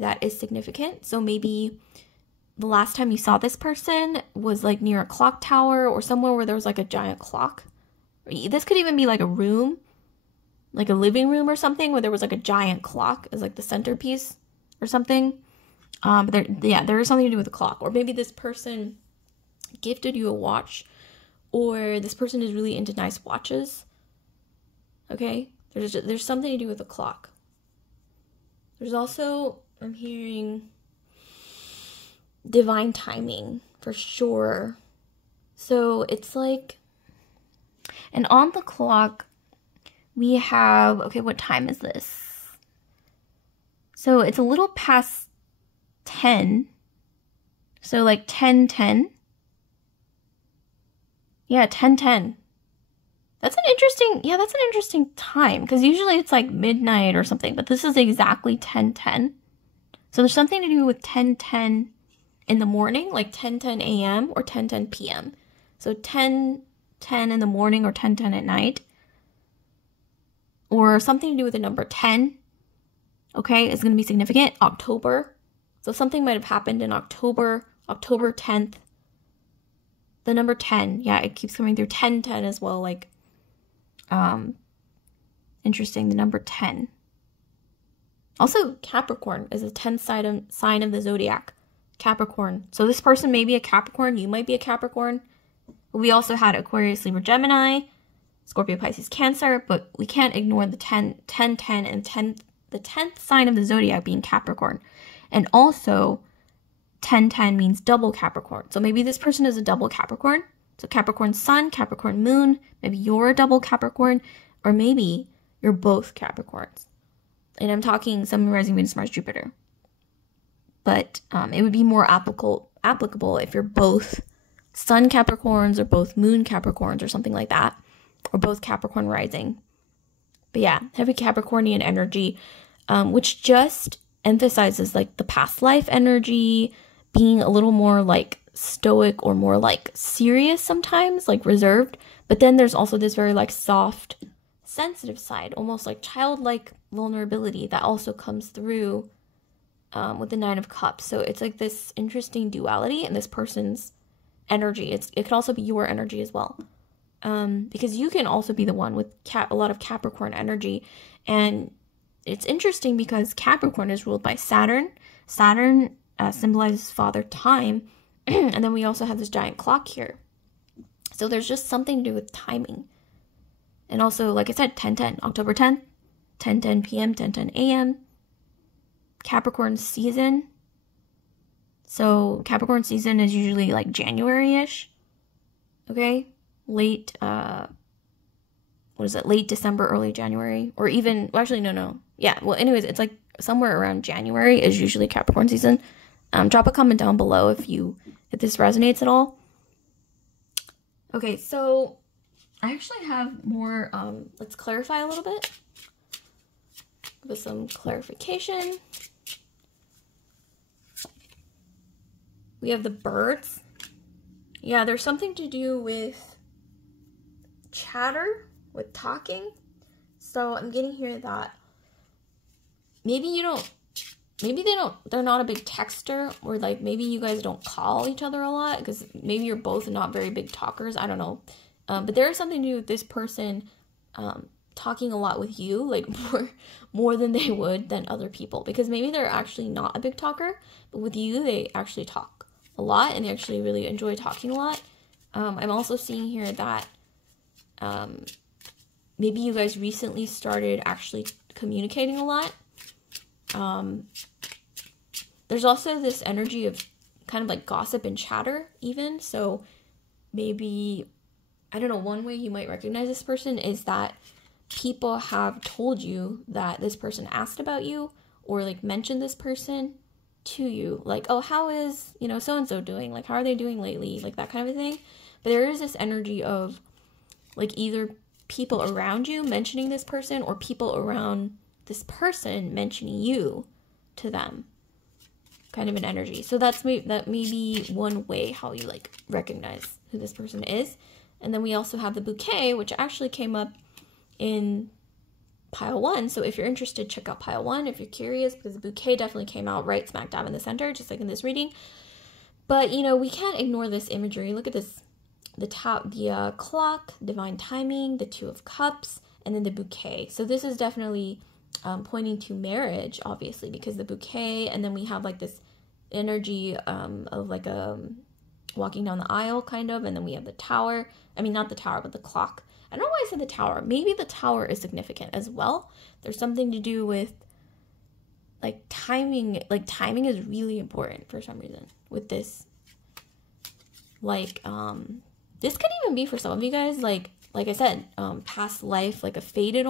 that is significant. So maybe the last time you saw this person was like near a clock tower or somewhere where there was like a giant clock. This could even be like a room, like a living room or something, where there was like a giant clock as like the centerpiece or something. But there is something to do with the clock. Or maybe this person gifted you a watch, or this person is really into nice watches. Okay? There's something to do with the clock. There's also, I'm hearing divine timing for sure. So it's like, and on the clock we have, okay, what time is this? So it's a little past 10. So like 10:10. Yeah, 10:10. That's an interesting time, because usually it's like midnight or something, but this is exactly 10:10. So there's something to do with 10:10 in the morning, like 10:10 a.m. or 10:10 p.m. So 10:10 in the morning or 10:10 at night. Or something to do with the number 10. Okay, it's going to be significant. October. So something might have happened in October 10th. The number 10. Yeah, it keeps coming through. 10:10 as well. Like, interesting. The number 10. Also, Capricorn is the 10th sign of the zodiac. Capricorn. So this person may be a Capricorn. You might be a Capricorn. We also had Aquarius, Libra, Gemini, Scorpio, Pisces, Cancer. But we can't ignore the 10, and the 10th sign of the zodiac being Capricorn. And also, 10:10 means double Capricorn. So maybe this person is a double Capricorn. So Capricorn Sun, Capricorn Moon. Maybe you're a double Capricorn. Or maybe you're both Capricorns. And I'm talking Sun, Rising, Venus, Mars, Jupiter. But it would be more applicable if you're both Sun Capricorns or both Moon Capricorns or something like that. Or both Capricorn rising. But yeah, heavy Capricornian energy, which just emphasizes like the past life energy, being a little more like stoic or more like serious sometimes, like reserved. But then there's also this very like soft, sensitive side, almost like childlike vulnerability that also comes through with the Nine of Cups. So it's like this interesting duality in this person's energy. It could also be your energy as well. Because you can also be the one with a lot of Capricorn energy. And it's interesting because Capricorn is ruled by Saturn. Saturn symbolizes father time. And then we also have this giant clock here. So there's just something to do with timing. And also, like I said, 10:10, October 10th, 10:10 p.m., 10:10 a.m. Capricorn season. So Capricorn season is usually like January-ish. Okay? Late, late December, early January, or even, well, actually, no. Yeah, well, anyways, it's like somewhere around January is usually Capricorn season. Drop a comment down below if this resonates at all. Okay, so I actually have more, let's clarify a little bit with some clarification. We have the birds. Yeah, there's something to do with chatter, with talking. So I'm getting here that maybe you don't maybe they're not a big texter, or like maybe you guys don't call each other a lot because maybe you're both not very big talkers. I don't know. But there is something to do with this person talking a lot with you, like more than they would than other people, because maybe they're actually not a big talker, but with you, they actually talk a lot and they actually really enjoy talking a lot. I'm also seeing here that maybe you guys recently started actually communicating a lot. There's also this energy of kind of like gossip and chatter even. So maybe, I don't know, one way you might recognize this person is that people have told you that this person asked about you, or like mentioned this person to you. Like, oh, how is, you know, so-and-so doing? Like, how are they doing lately? Like that kind of a thing. But there is this energy of like either people around you mentioning this person, or people around this person mentioning you to them, kind of an energy. So that may be one way how you like recognize who this person is. And then we also have the bouquet, which actually came up in pile 1. So if you're interested, check out pile 1 if you're curious, because the bouquet definitely came out right smack dab in the center, just like in this reading. But you know, we can't ignore this imagery. Look at this, the clock, divine timing, the 2 of cups, and then the bouquet. So this is definitely pointing to marriage, obviously, because the bouquet, and then we have like this energy of like walking down the aisle kind of, and then we have the tower. I mean, not the tower, but the clock. I don't know why I said the tower. Maybe the tower is significant as well. There's something to do with like timing. Like timing is really important for some reason with this. Like this could even be for some of you guys, like I said, past life, like a faded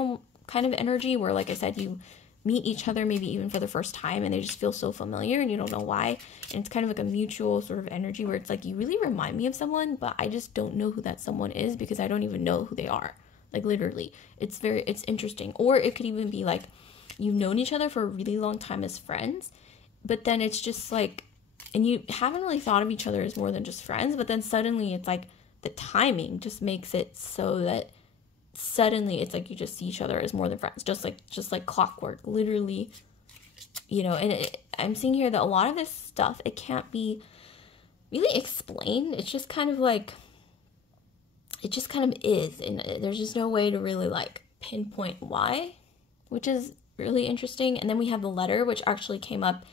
kind of energy where, like I said, you meet each other maybe even for the first time and they just feel so familiar and you don't know why. And it's kind of like a mutual sort of energy where it's like, you really remind me of someone, but I just don't know who that someone is because I don't even know who they are. Like literally, it's interesting. Or it could even be like, you've known each other for a really long time as friends, but then it's just like, and you haven't really thought of each other as more than just friends, but then suddenly it's like the timing just makes it so that suddenly it's like you just see each other as more than friends, just like clockwork, literally, you know. And I'm seeing here that a lot of this stuff, it can't be really explained. It's just kind of like, it just kind of is, and there's just no way to really like pinpoint why, which is really interesting. And then we have the letter, which actually came up,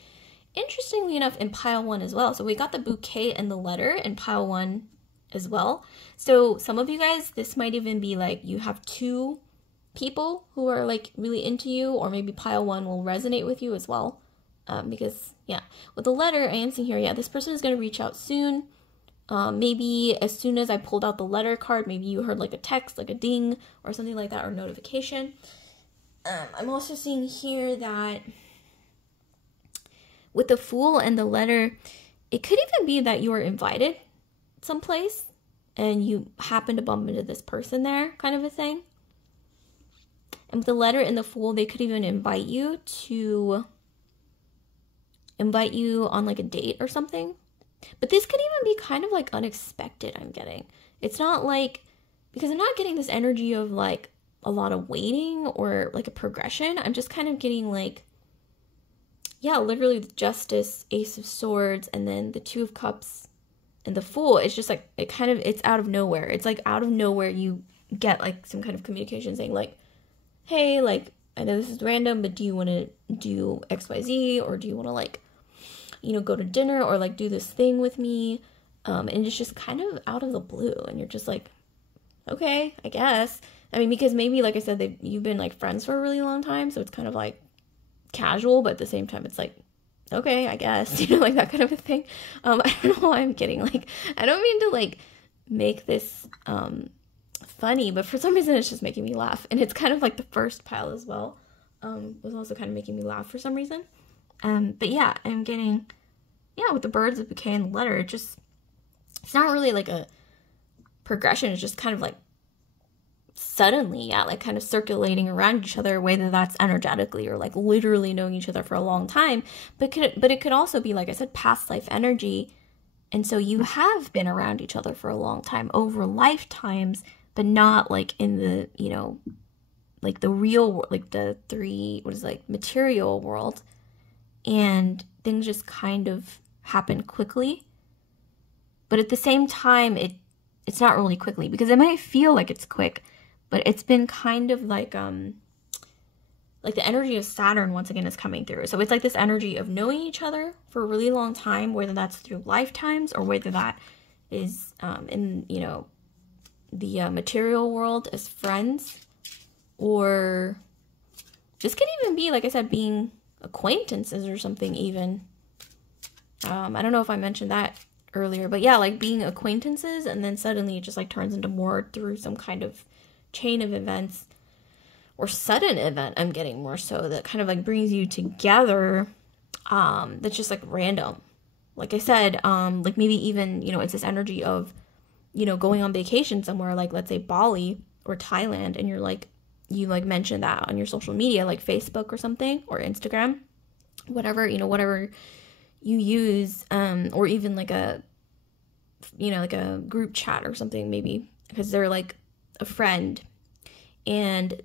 interestingly enough, in pile 1 as well. So we got the bouquet and the letter in pile 1 as well. So some of you guys, this might even be like you have 2 people who are like really into you, or maybe pile 1 will resonate with you as well. Because yeah, with the letter, I am seeing here, yeah, this person is going to reach out soon. Maybe as soon as I pulled out the letter card, maybe you heard like a text, like a ding or something like that, or notification. I'm also seeing here that with the Fool and the letter, it could even be that you were invited someplace and you happen to bump into this person there, kind of a thing. And with the letter and the Fool, they could even invite you on like a date or something. But this could even be kind of like unexpected, I'm getting. It's not like, because I'm not getting this energy of like a lot of waiting or like a progression. I'm just kind of getting like, yeah, literally the Justice, Ace of Swords, and then the 2 of Cups and the Fool. It's just like, it's out of nowhere. It's like out of nowhere you get like some kind of communication saying like, hey, like, I know this is random, but do you want to do XYZ, or do you want to like, you know, go to dinner or like do this thing with me? And it's just kind of out of the blue, and you're just like, okay, I guess. I mean, because maybe, like I said, you've been like friends for a really long time, so it's kind of like casual, but at the same time it's like, okay, I guess, you know, like that kind of a thing. I don't know why I'm getting like, I don't mean to like make this funny, but for some reason it's just making me laugh. And it's kind of like the first pile as well was also kind of making me laugh for some reason. But yeah, I'm getting, yeah, with the birds, the bouquet, and the letter, it's not really like a progression. It's just kind of like suddenly, yeah, like kind of circulating around each other, whether that's energetically or like literally knowing each other for a long time. But it could also be, like I said, past life energy. And so you have been around each other for a long time, over lifetimes, but not like in the, you know, like the real, like the material world. and things just kind of happen quickly. But at the same time, it's not really quickly, because it might feel like it's quick, but it's been kind of like the energy of Saturn once again is coming through. So it's like this energy of knowing each other for a really long time, whether that's through lifetimes or whether that is in, you know, the material world as friends, or this could even be, like I said, being acquaintances or something even. I don't know if I mentioned that earlier, but yeah, like being acquaintances, and then suddenly it just like turns into more through some kind of chain of events or sudden event. I'm getting more so that kind of like brings you together, that's just like random. Like I said, like maybe even, you know, it's this energy of, you know, going on vacation somewhere, like let's say Bali or Thailand, and you're like, you like mentioned that on your social media, like Facebook or something, or Instagram, whatever, you know, whatever you use, or even like a, you know, like a group chat or something, maybe because they're like a friend, and,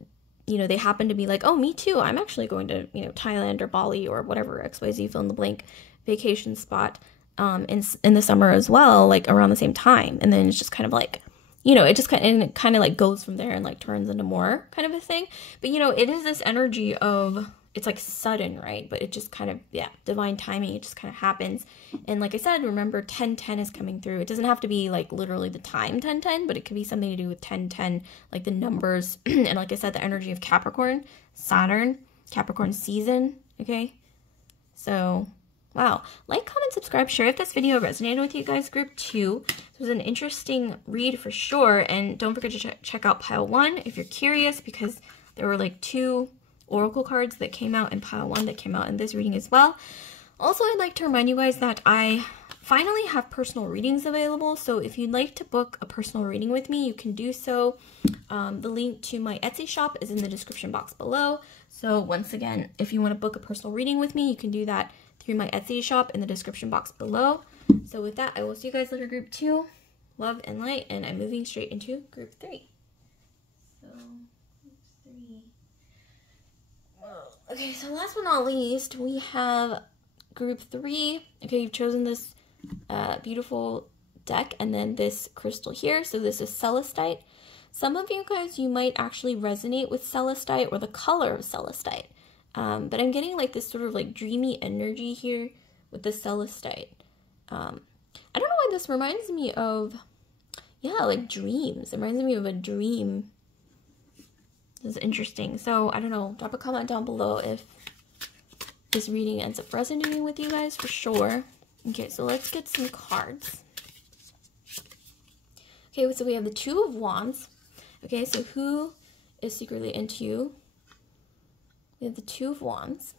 you know, they happen to be like, oh, me too, I'm actually going to, you know, Thailand or Bali or whatever, XYZ fill in the blank vacation spot, in the summer as well, like around the same time. And then it's just kind of like, you know, it just kind of like goes from there and like turns into more kind of a thing. But, you know, it is this energy of, it's like sudden, right? But it just kind of, yeah, divine timing. It just kind of happens. And like I said, remember 1010 is coming through. It doesn't have to be like literally the time 1010, but it could be something to do with 1010, like the numbers. And like I said, the energy of Capricorn, Saturn, Capricorn season. Okay. So, wow. Like, comment, subscribe, share if this video resonated with you guys. Group 2. This was an interesting read for sure. And don't forget to check out pile 1 if you're curious, because there were like 2 oracle cards that came out in pile 1 that came out in this reading as well. Also, I'd like to remind you guys that I finally have personal readings available. So if you'd like to book a personal reading with me, you can do so. The link to my Etsy shop is in the description box below. So once again, if you want to book a personal reading with me, you can do that through my Etsy shop in the description box below. So with that, I will see you guys later, group 2. Love and light, and I'm moving straight into group 3. So, group 3. Okay, so last but not least, we have group 3. Okay, you've chosen this beautiful deck and then this crystal here. So this is celestite. Some of you guys, you might actually resonate with celestite or the color of celestite. But I'm getting like this sort of like dreamy energy here with the celestite. I don't know why this reminds me of, yeah, like dreams. It reminds me of a dream. This is interesting. So I don't know, drop a comment down below if this reading ends up resonating with you guys for sure. Okay, so let's get some cards. Okay, so we have the 2 of Wands. Okay, so who is secretly into you? We have the 2 of Wands.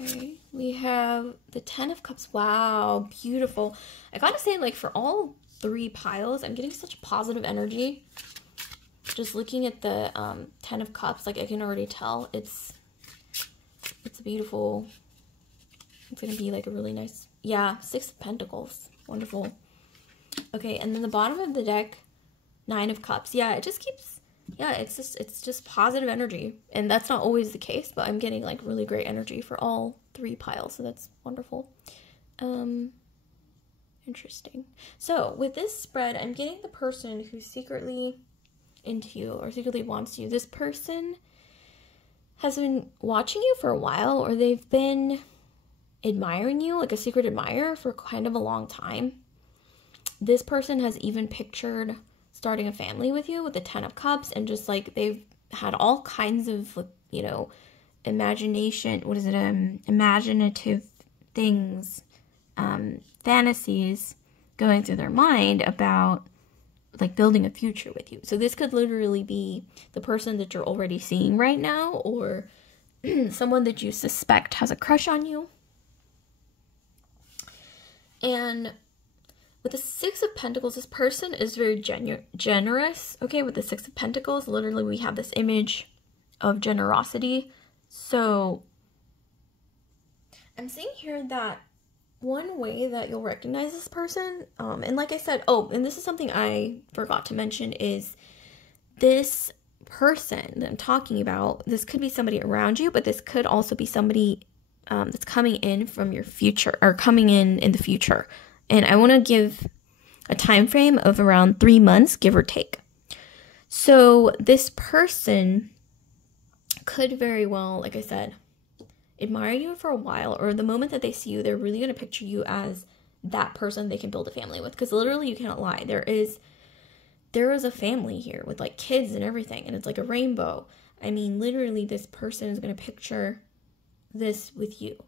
Okay, we have the 10 of Cups. Wow, beautiful. I gotta say, like, for all 3 piles, I'm getting such positive energy. Just looking at the 10 of Cups, like, I can already tell it's a beautiful, it's gonna be like a really nice, yeah, 6 of Pentacles. Wonderful. Okay, and then the bottom of the deck, 9 of Cups. Yeah, it just keeps, yeah, it's just positive energy. And that's not always the case, but I'm getting like really great energy for all 3 piles, so that's wonderful. Interesting. So with this spread, I'm getting the person who's secretly into you or secretly wants you. This person has been watching you for a while, or they've been admiring you, like a secret admirer, for kind of a long time. This person has even pictured starting a family with you with the 10 of Cups, and just like they've had all kinds of, you know, imaginative things, fantasies going through their mind about like building a future with you. So this could literally be the person that you're already seeing right now, or someone that you suspect has a crush on you. And with the 6 of Pentacles, this person is very generous. Okay, with the 6 of Pentacles, literally we have this image of generosity. So I'm seeing here that one way that you'll recognize this person, and like I said, oh, and this is something I forgot to mention, is this person that I'm talking about, this could be somebody around you, but this could also be somebody that's coming in from your future, or coming in the future. And I want to give a time frame of around 3 months, give or take. So this person could very well, like I said, admire you for a while, or the moment that they see you, they're really going to picture you as that person they can build a family with. Because literally, you cannot lie. There is a family here with like kids and everything, and it's like a rainbow. I mean, literally, this person is going to picture this with you.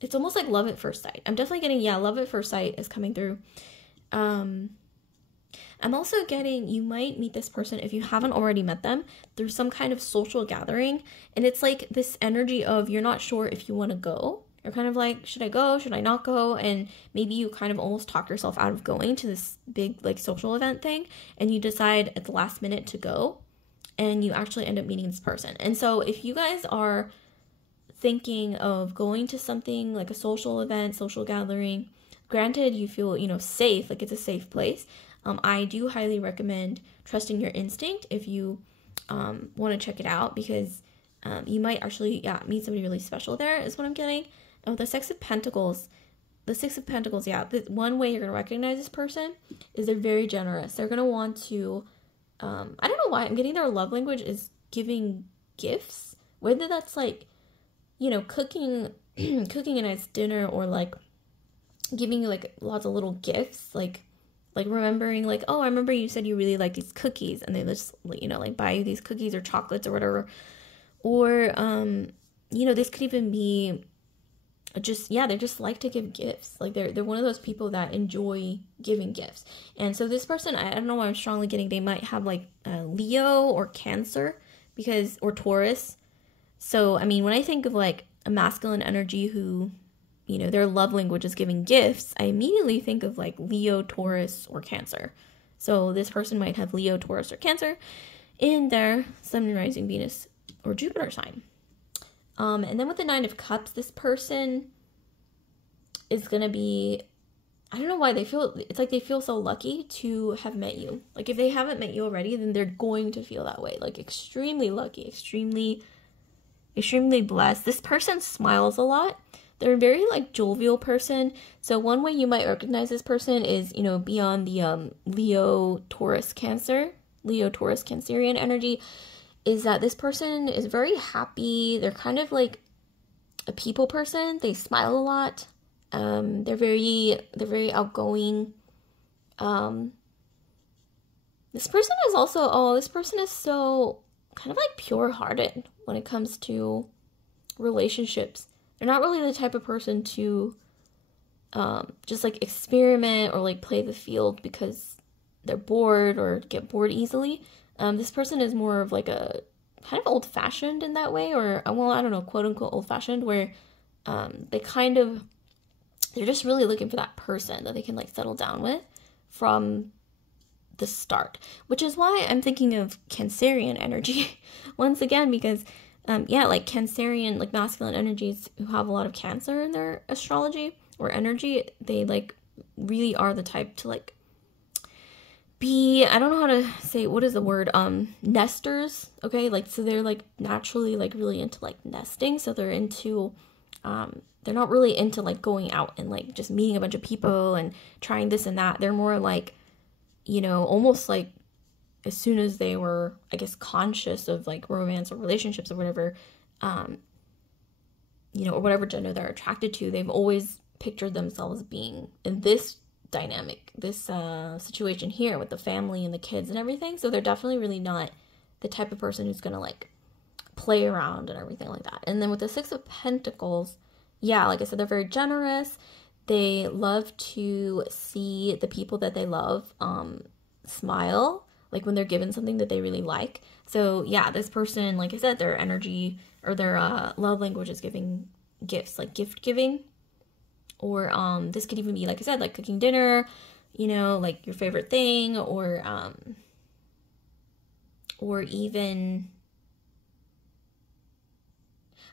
It's almost like love at first sight. I'm definitely getting, love at first sight is coming through. I'm also getting, you might meet this person, if you haven't already met them, through some kind of social gathering. And it's like this energy of, you're not sure if you want to go. You're kind of like, should I go? Should I not go? And maybe you kind of almost talk yourself out of going to this big like social event thing. And you decide at the last minute to go. And you actually end up meeting this person. And so if you guys are thinking of going to something like a social event, social gathering, granted you feel, safe, like it's a safe place, I do highly recommend trusting your instinct if you want to check it out, because you might actually meet somebody really special there, is what I'm getting. And with the Six of Pentacles, the one way you're going to recognize this person is they're very generous. They're going to want to, I don't know why, I'm getting their love language is giving gifts, whether that's like, cooking a nice dinner, or like giving you like lots of little gifts, like remembering like, oh, I remember you said you really like these cookies, and they just, like buy you these cookies or chocolates or whatever. Or, this could even be just, they just like to give gifts. Like they're one of those people that enjoy giving gifts. And so this person, I don't know why I'm strongly getting, they might have like Leo or Cancer, or Taurus. So, I mean, when I think of like a masculine energy who, their love language is giving gifts, I immediately think of like Leo, Taurus, or Cancer. So this person might have Leo, Taurus, or Cancer in their Sun, Rising, Venus, or Jupiter sign. And then with the Nine of Cups, this person is going to be, I don't know why they feel so lucky to have met you. Like if they haven't met you already, then they're going to feel that way. Like extremely lucky, extremely blessed. This person smiles a lot. They're a very like jovial person. So one way you might recognize this person is, beyond the Leo, Taurus, Cancerian energy, is that this person is very happy. They're kind of like a people person. They smile a lot. They're very outgoing. This person is so kind of like pure-hearted when it comes to relationships. They're not really the type of person to just like experiment or like play the field because they're bored or get bored easily. This person is more of like a kind of old-fashioned in that way, or well, I don't know, quote-unquote old-fashioned, where they're just really looking for that person that they can like settle down with from the start, which is why I'm thinking of Cancerian energy once again, because like Cancerian, like masculine energies who have a lot of Cancer in their astrology or energy, they like really are the type to like be, I don't know how to say, what is the word, nesters, okay, like, so they're like naturally like really into like nesting, so they're into, they're not really into like going out and like just meeting a bunch of people and trying this and that. They're more like, almost like as soon as they were, I guess, conscious of like romance or relationships or whatever, or whatever gender they're attracted to, they've always pictured themselves being in this dynamic, this situation here with the family and the kids and everything. So they're definitely really not the type of person who's gonna like play around and everything like that. And then with the Six of Pentacles, like I said, they're very generous. They love to see the people that they love smile, like when they're given something that they really like. So this person, like I said, their energy or their love language is giving gifts, like gift giving. Or this could even be, like I said, like cooking dinner, like your favorite thing, or even,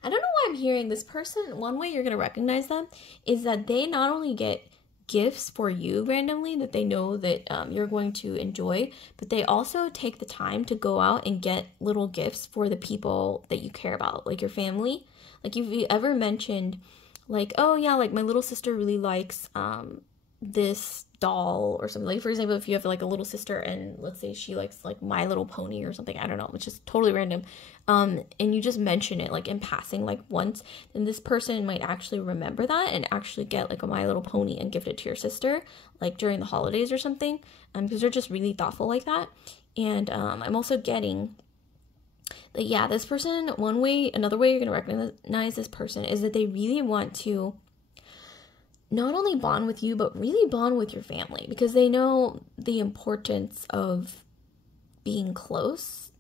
I don't know why I'm hearing this person. One way you're going to recognize them is that they not only get gifts for you randomly that they know that you're going to enjoy, but they also take the time to go out and get little gifts for the people that you care about, like your family. Like if you ever mentioned like, oh yeah, like my little sister really likes this doll or something. Like for example, if you have like a little sister and let's say she likes like My Little Pony or something, I don't know, which is totally random, and you just mention it like in passing like once, then this person might actually remember that and actually get like a My Little Pony and gift it to your sister like during the holidays or something, because they're just really thoughtful like that. And I'm also getting that, yeah, this person, another way you're gonna recognize this person is that they really want to not only bond with you, but really bond with your family, because they know the importance of being close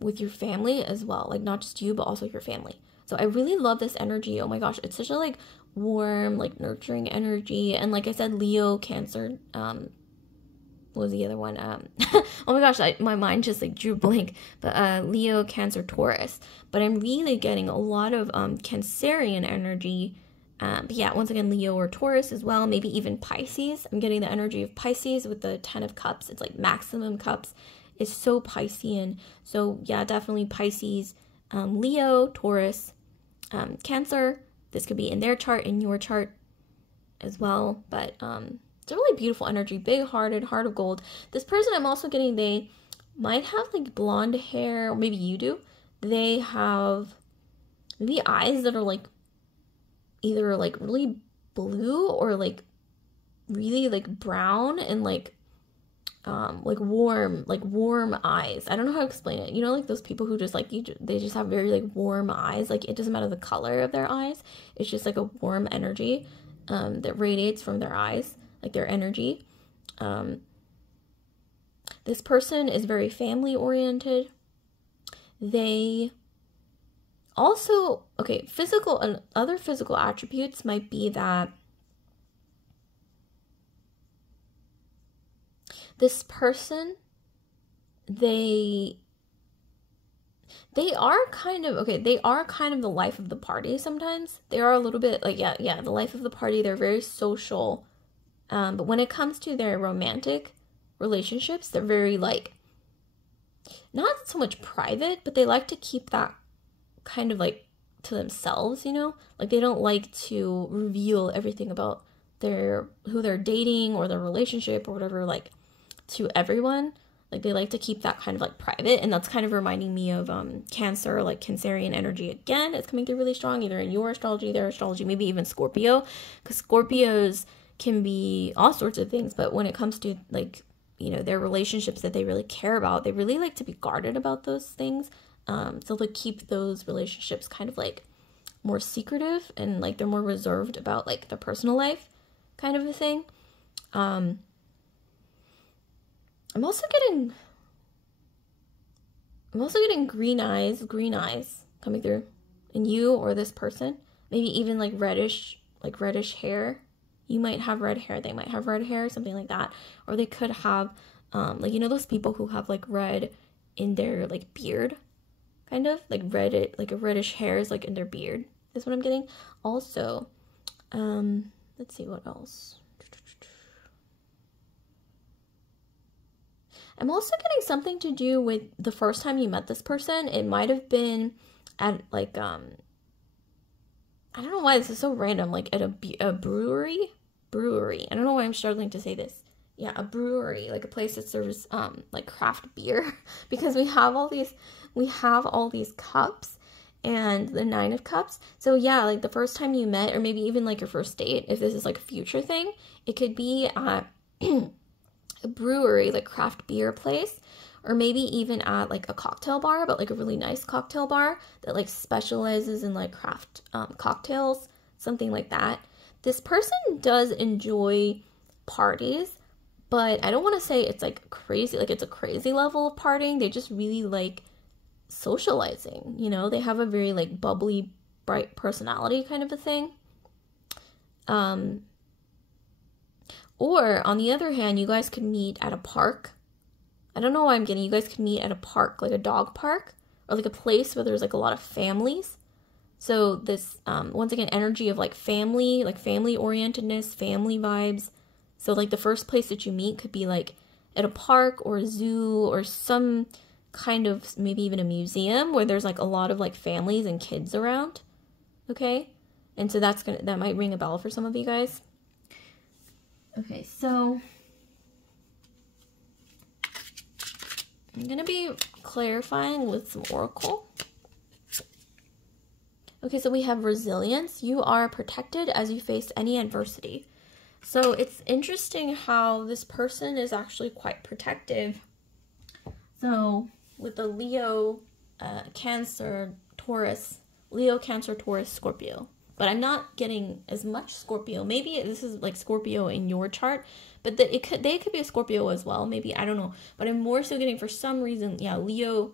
with your family as well. Like not just you, but also your family. So I really love this energy. Oh my gosh, it's such a like warm, like nurturing energy. And like I said, Leo, Cancer, what was the other one? Oh my gosh, my mind just like drew a blank. But Leo, Cancer, Taurus. But I'm really getting a lot of Cancerian energy. But yeah, once again, Leo or Taurus as well, maybe even Pisces. I'm getting the energy of Pisces with the 10 of Cups. It's like maximum cups. It's so Piscean. So yeah, definitely Pisces, Leo, Taurus, Cancer. This could be in their chart, in your chart as well. But it's a really beautiful energy, big-hearted, heart of gold. This person, I'm also getting, they might have like blonde hair, or maybe you do. They have maybe eyes that are like either like really blue or like really like brown and like warm eyes. I don't know how to explain it. You know, like those people who just like they just have very like warm eyes. Like it doesn't matter the color of their eyes. It's just like a warm energy that radiates from their eyes, like their energy. This person is very family oriented. They also, okay, physical and other physical attributes might be that this person, they are kind of, okay, they are kind of the life of the party sometimes. They are a little bit like, yeah, the life of the party. They're very social. But when it comes to their romantic relationships, they're very like, not so much private, but they like to keep that kind of like to themselves, you know? Like they don't like to reveal everything about who they're dating or their relationship or whatever, like to everyone. Like they like to keep that kind of like private, and that's kind of reminding me of Cancer, like Cancerian energy again. It's coming through really strong, either in your astrology, their astrology, maybe even Scorpio, because Scorpios can be all sorts of things, but when it comes to like, you know, their relationships that they really care about, they really like to be guarded about those things. So they keep those relationships kind of like more secretive, and like they're more reserved about like their personal life kind of a thing. I'm also getting green eyes coming through in you or this person. Maybe even like reddish hair. You might have red hair, they might have red hair, something like that. Or they could have like, you know, those people who have like red in their like beard, kind of like red, like a reddish hairs like in their beard is what I'm getting. Also, let's see what else. I'm also getting something to do with the first time you met this person. It might have been at like I don't know why this is so random, like at a brewery. I don't know why I'm struggling to say this. Yeah, a brewery, like a place that serves like craft beer, because we have all these cups and the 9 of Cups. So yeah, like the first time you met, or maybe even like your first date, if this is like a future thing, it could be at a brewery, like craft beer place, or maybe even at like a cocktail bar, but like a really nice cocktail bar that like specializes in like craft cocktails, something like that. This person does enjoy parties, but I don't want to say it's like crazy, like it's a crazy level of partying. They just really like socializing, you know? They have a very like bubbly, bright personality kind of a thing. Or on the other hand, you guys could meet at a park. I don't know why I'm getting, you guys could meet at a park, like a dog park, or like a place where there's like a lot of families. So this, once again, energy of like family orientedness, family vibes, So like the first place that you meet could be like at a park or a zoo or some kind of, maybe even a museum where there's like a lot of like families and kids around. Okay? And so that might ring a bell for some of you guys. Okay, so I'm going to be clarifying with some oracle. Okay, so we have resilience. You are protected as you face any adversity. So it's interesting how this person is actually quite protective. So with the Leo, Cancer, Taurus, Scorpio. But I'm not getting as much Scorpio. Maybe this is like Scorpio in your chart, but they could be a Scorpio as well. Maybe, I don't know. But I'm more so getting, for some reason, yeah, Leo,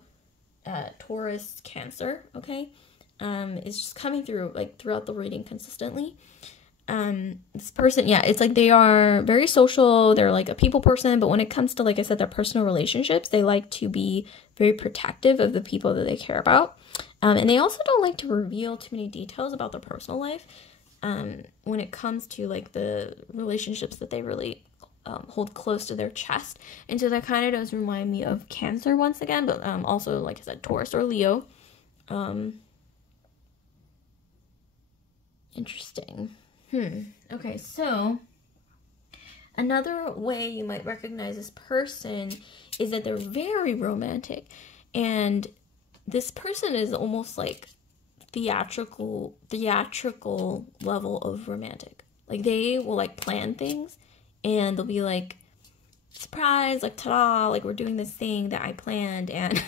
Taurus, Cancer. Okay, it's just coming through like throughout the reading consistently. This person, yeah, it's like they are very social. They're like a people person, but when it comes to, like I said, their personal relationships, they like to be very protective of the people that they care about. And they also don't like to reveal too many details about their personal life when it comes to like the relationships that they really hold close to their chest. And so that kind of does remind me of Cancer once again, but also, like I said, Taurus or Leo. Interesting. Okay, so another way you might recognize this person is that they're very romantic, and this person is almost like theatrical level of romantic. Like they will like plan things and they'll be like, surprise, like ta-da, like we're doing this thing that I planned, and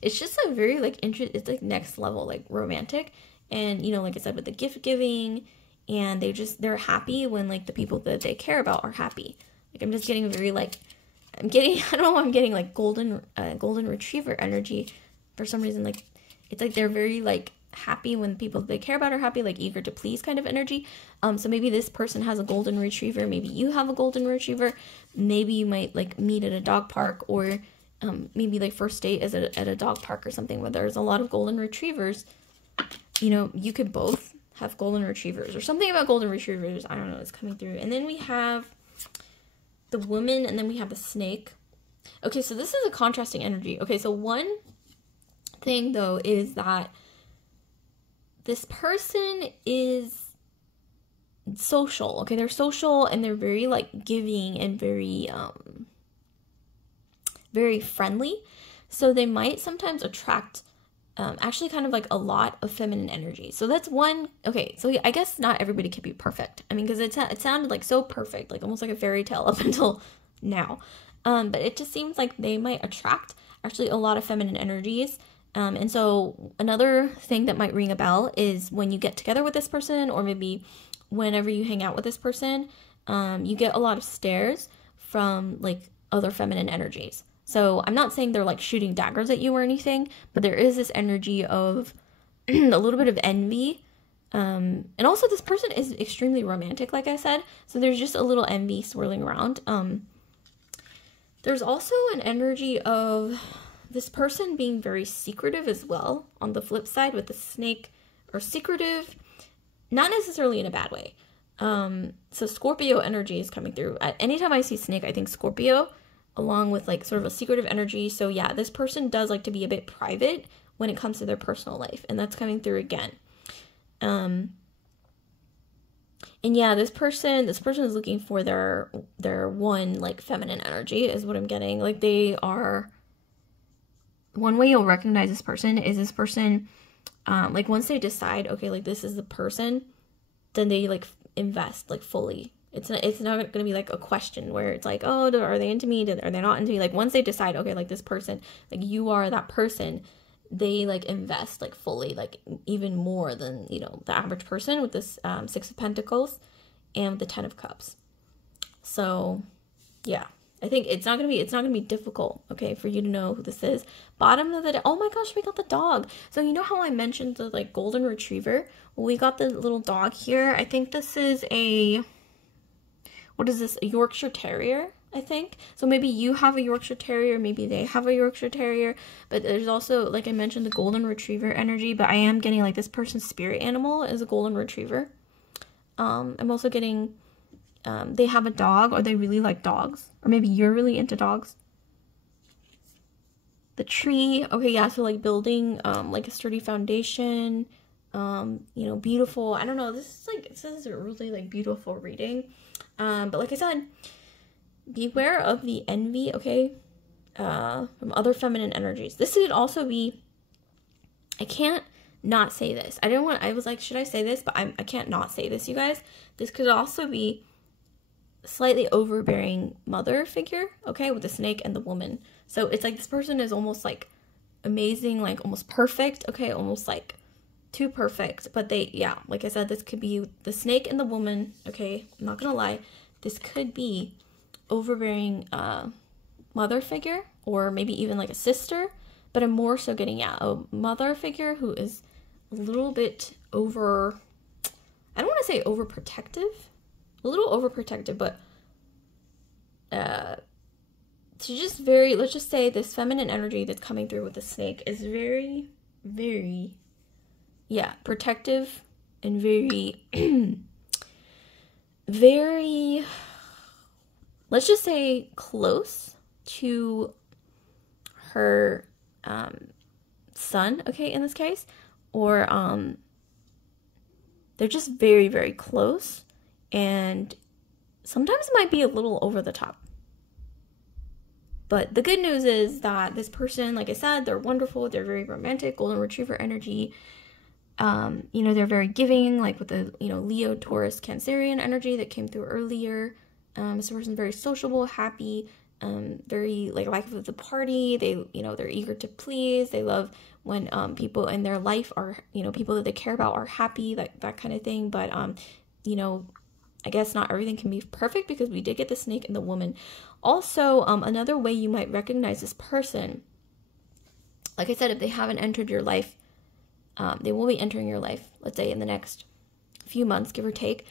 it's just like very like it's like next level like romantic. And you know, like I said, with the gift giving, and they're happy when like the people that they care about are happy. Like I'm just getting very like I don't know why I'm getting like golden retriever energy for some reason. Like it's like they're very like happy when people they care about are happy, like eager to please kind of energy. So maybe this person has a golden retriever, maybe you have a golden retriever, maybe you might like meet at a dog park, or maybe like first date is at a dog park or something where there's a lot of golden retrievers. You know, you could both have golden retrievers, or something about golden retrievers, I don't know, it's coming through. And then we have the woman, and then we have the snake. Okay, so this is a contrasting energy. Okay, so one thing though is that this person is social. Okay, they're social and they're very like giving and very very friendly. So they might sometimes attract actually kind of like a lot of feminine energy. So that's one. Okay, so I guess not everybody can be perfect. I mean, because it sounded like so perfect, like almost like a fairy tale up until now. But it just seems like they might attract actually a lot of feminine energies. And so another thing that might ring a bell is when you get together with this person, or maybe whenever you hang out with this person, you get a lot of stares from like other feminine energies. So I'm not saying they're like shooting daggers at you or anything, but there is this energy of a little bit of envy. And also this person is extremely romantic, like I said. So there's just a little envy swirling around. There's also an energy of this person being very secretive as well, on the flip side with the snake, or secretive, not necessarily in a bad way. So Scorpio energy is coming through. Anytime I see snake, I think Scorpio, along with like sort of a secretive energy. So yeah, this person does like to be a bit private when it comes to their personal life, and that's coming through again. And yeah, this person is looking for their one like feminine energy is what I'm getting. Like they are, one way you'll recognize this person is this person, like once they decide, okay, like this is the person, then they like invest like fully. It's not going to be like a question where it's like, oh, are they into me? Are they not into me? Like once they decide, okay, like this person, like you are that person, they like invest like fully, like even more than, you know, the average person with this Six of Pentacles and the Ten of Cups. So yeah, I think it's not gonna be difficult, okay, for you to know who this is. Bottom of the day, oh my gosh, we got the dog. So you know how I mentioned the like golden retriever? Well, we got the little dog here. I think this is a, what is this? A Yorkshire Terrier, I think. So maybe you have a Yorkshire Terrier, maybe they have a Yorkshire Terrier, but there's also, like I mentioned, the golden retriever energy, but I am getting like this person's spirit animal is a golden retriever. I'm also getting, they have a dog, or they really like dogs, or maybe you're really into dogs. The tree, okay, yeah, so like building like a sturdy foundation, you know, beautiful. I don't know, this is a really like beautiful reading. But like I said, beware of the envy, okay, from other feminine energies. This could also be, I can't not say this. I was like, should I say this? But I can't not say this, you guys. This could also be slightly overbearing mother figure, okay, with the snake and the woman. So it's like this person is almost like amazing, like almost perfect, okay, almost like too perfect. But they, yeah, like I said, this could be the snake and the woman, okay, I'm not gonna lie. This could be overbearing mother figure, or maybe even like a sister. But I'm more so getting, yeah, a mother figure who is a little bit over, I don't want to say overprotective, a little overprotective, but she's just very, let's just say this feminine energy that's coming through with the snake is very, very, yeah, protective and very, very, let's just say close to her son, okay, in this case, or they're just very, very close, and sometimes it might be a little over the top. But the good news is that this person, like I said, they're wonderful, they're very romantic, golden retriever energy. You know, they're very giving, like with the, you know, Leo, Taurus, Cancerian energy that came through earlier. This person's very sociable, happy, very like life of the party. They, you know, they're eager to please. They love when people in their life are, you know, people that they care about are happy, like that kind of thing. But you know, I guess not everything can be perfect, because we did get the snake and the woman. Also, another way you might recognize this person, like I said, if they haven't entered your life, they will be entering your life, let's say in the next few months, give or take.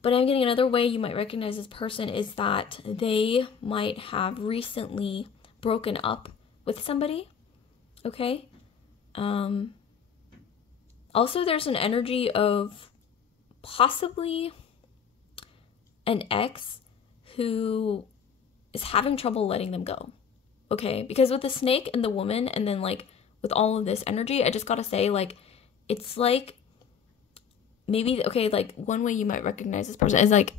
But I'm getting another way you might recognize this person is that they might have recently broken up with somebody, okay? Also, there's an energy of possibly an ex who is having trouble letting them go, okay? Because with the snake and the woman, and then like with all of this energy, I just gotta say, like, it's like, maybe, okay, like one way you might recognize this person is like,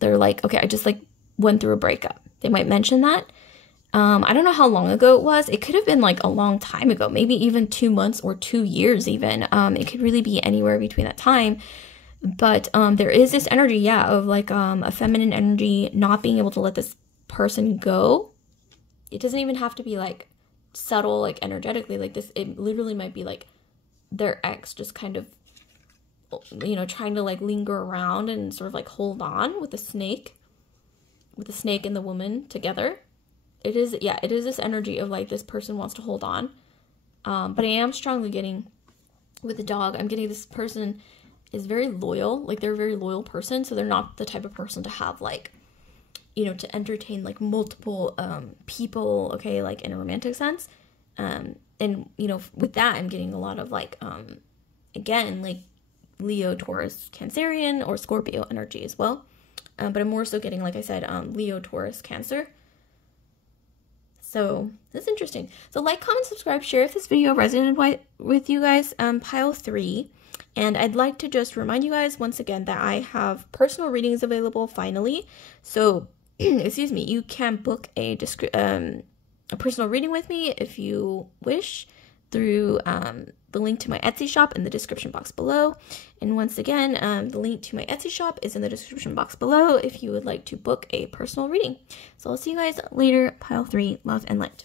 they're like, okay, I just like went through a breakup. They might mention that. I don't know how long ago it was. It could have been like a long time ago, maybe even 2 months or 2 years even. It could really be anywhere between that time. But there is this energy, yeah, of like a feminine energy not being able to let this person go. It doesn't even have to be like subtle, like energetically, like this. It literally might be like their ex just kind of, you know, trying to like linger around and sort of like hold on with the snake and the woman together. It is, yeah, it is this energy of like this person wants to hold on. But I am strongly getting with the dog, I'm getting this person is very loyal, like they're a very loyal person. So they're not the type of person to have like, you know, to entertain like multiple people, okay, like in a romantic sense. And, you know, with that, I'm getting a lot of like, again, like Leo, Taurus, Cancerian, or Scorpio energy as well. But I'm more so getting, like I said, Leo, Taurus, Cancer. So that's interesting. So like, comment, subscribe, share if this video resonated with you guys. Pile 3. And I'd like to just remind you guys once again that I have personal readings available finally. So, excuse me, you can book a personal reading with me if you wish through the link to my Etsy shop in the description box below. And once again, the link to my Etsy shop is in the description box below if you would like to book a personal reading. So I'll see you guys later. Pile 3, love and light.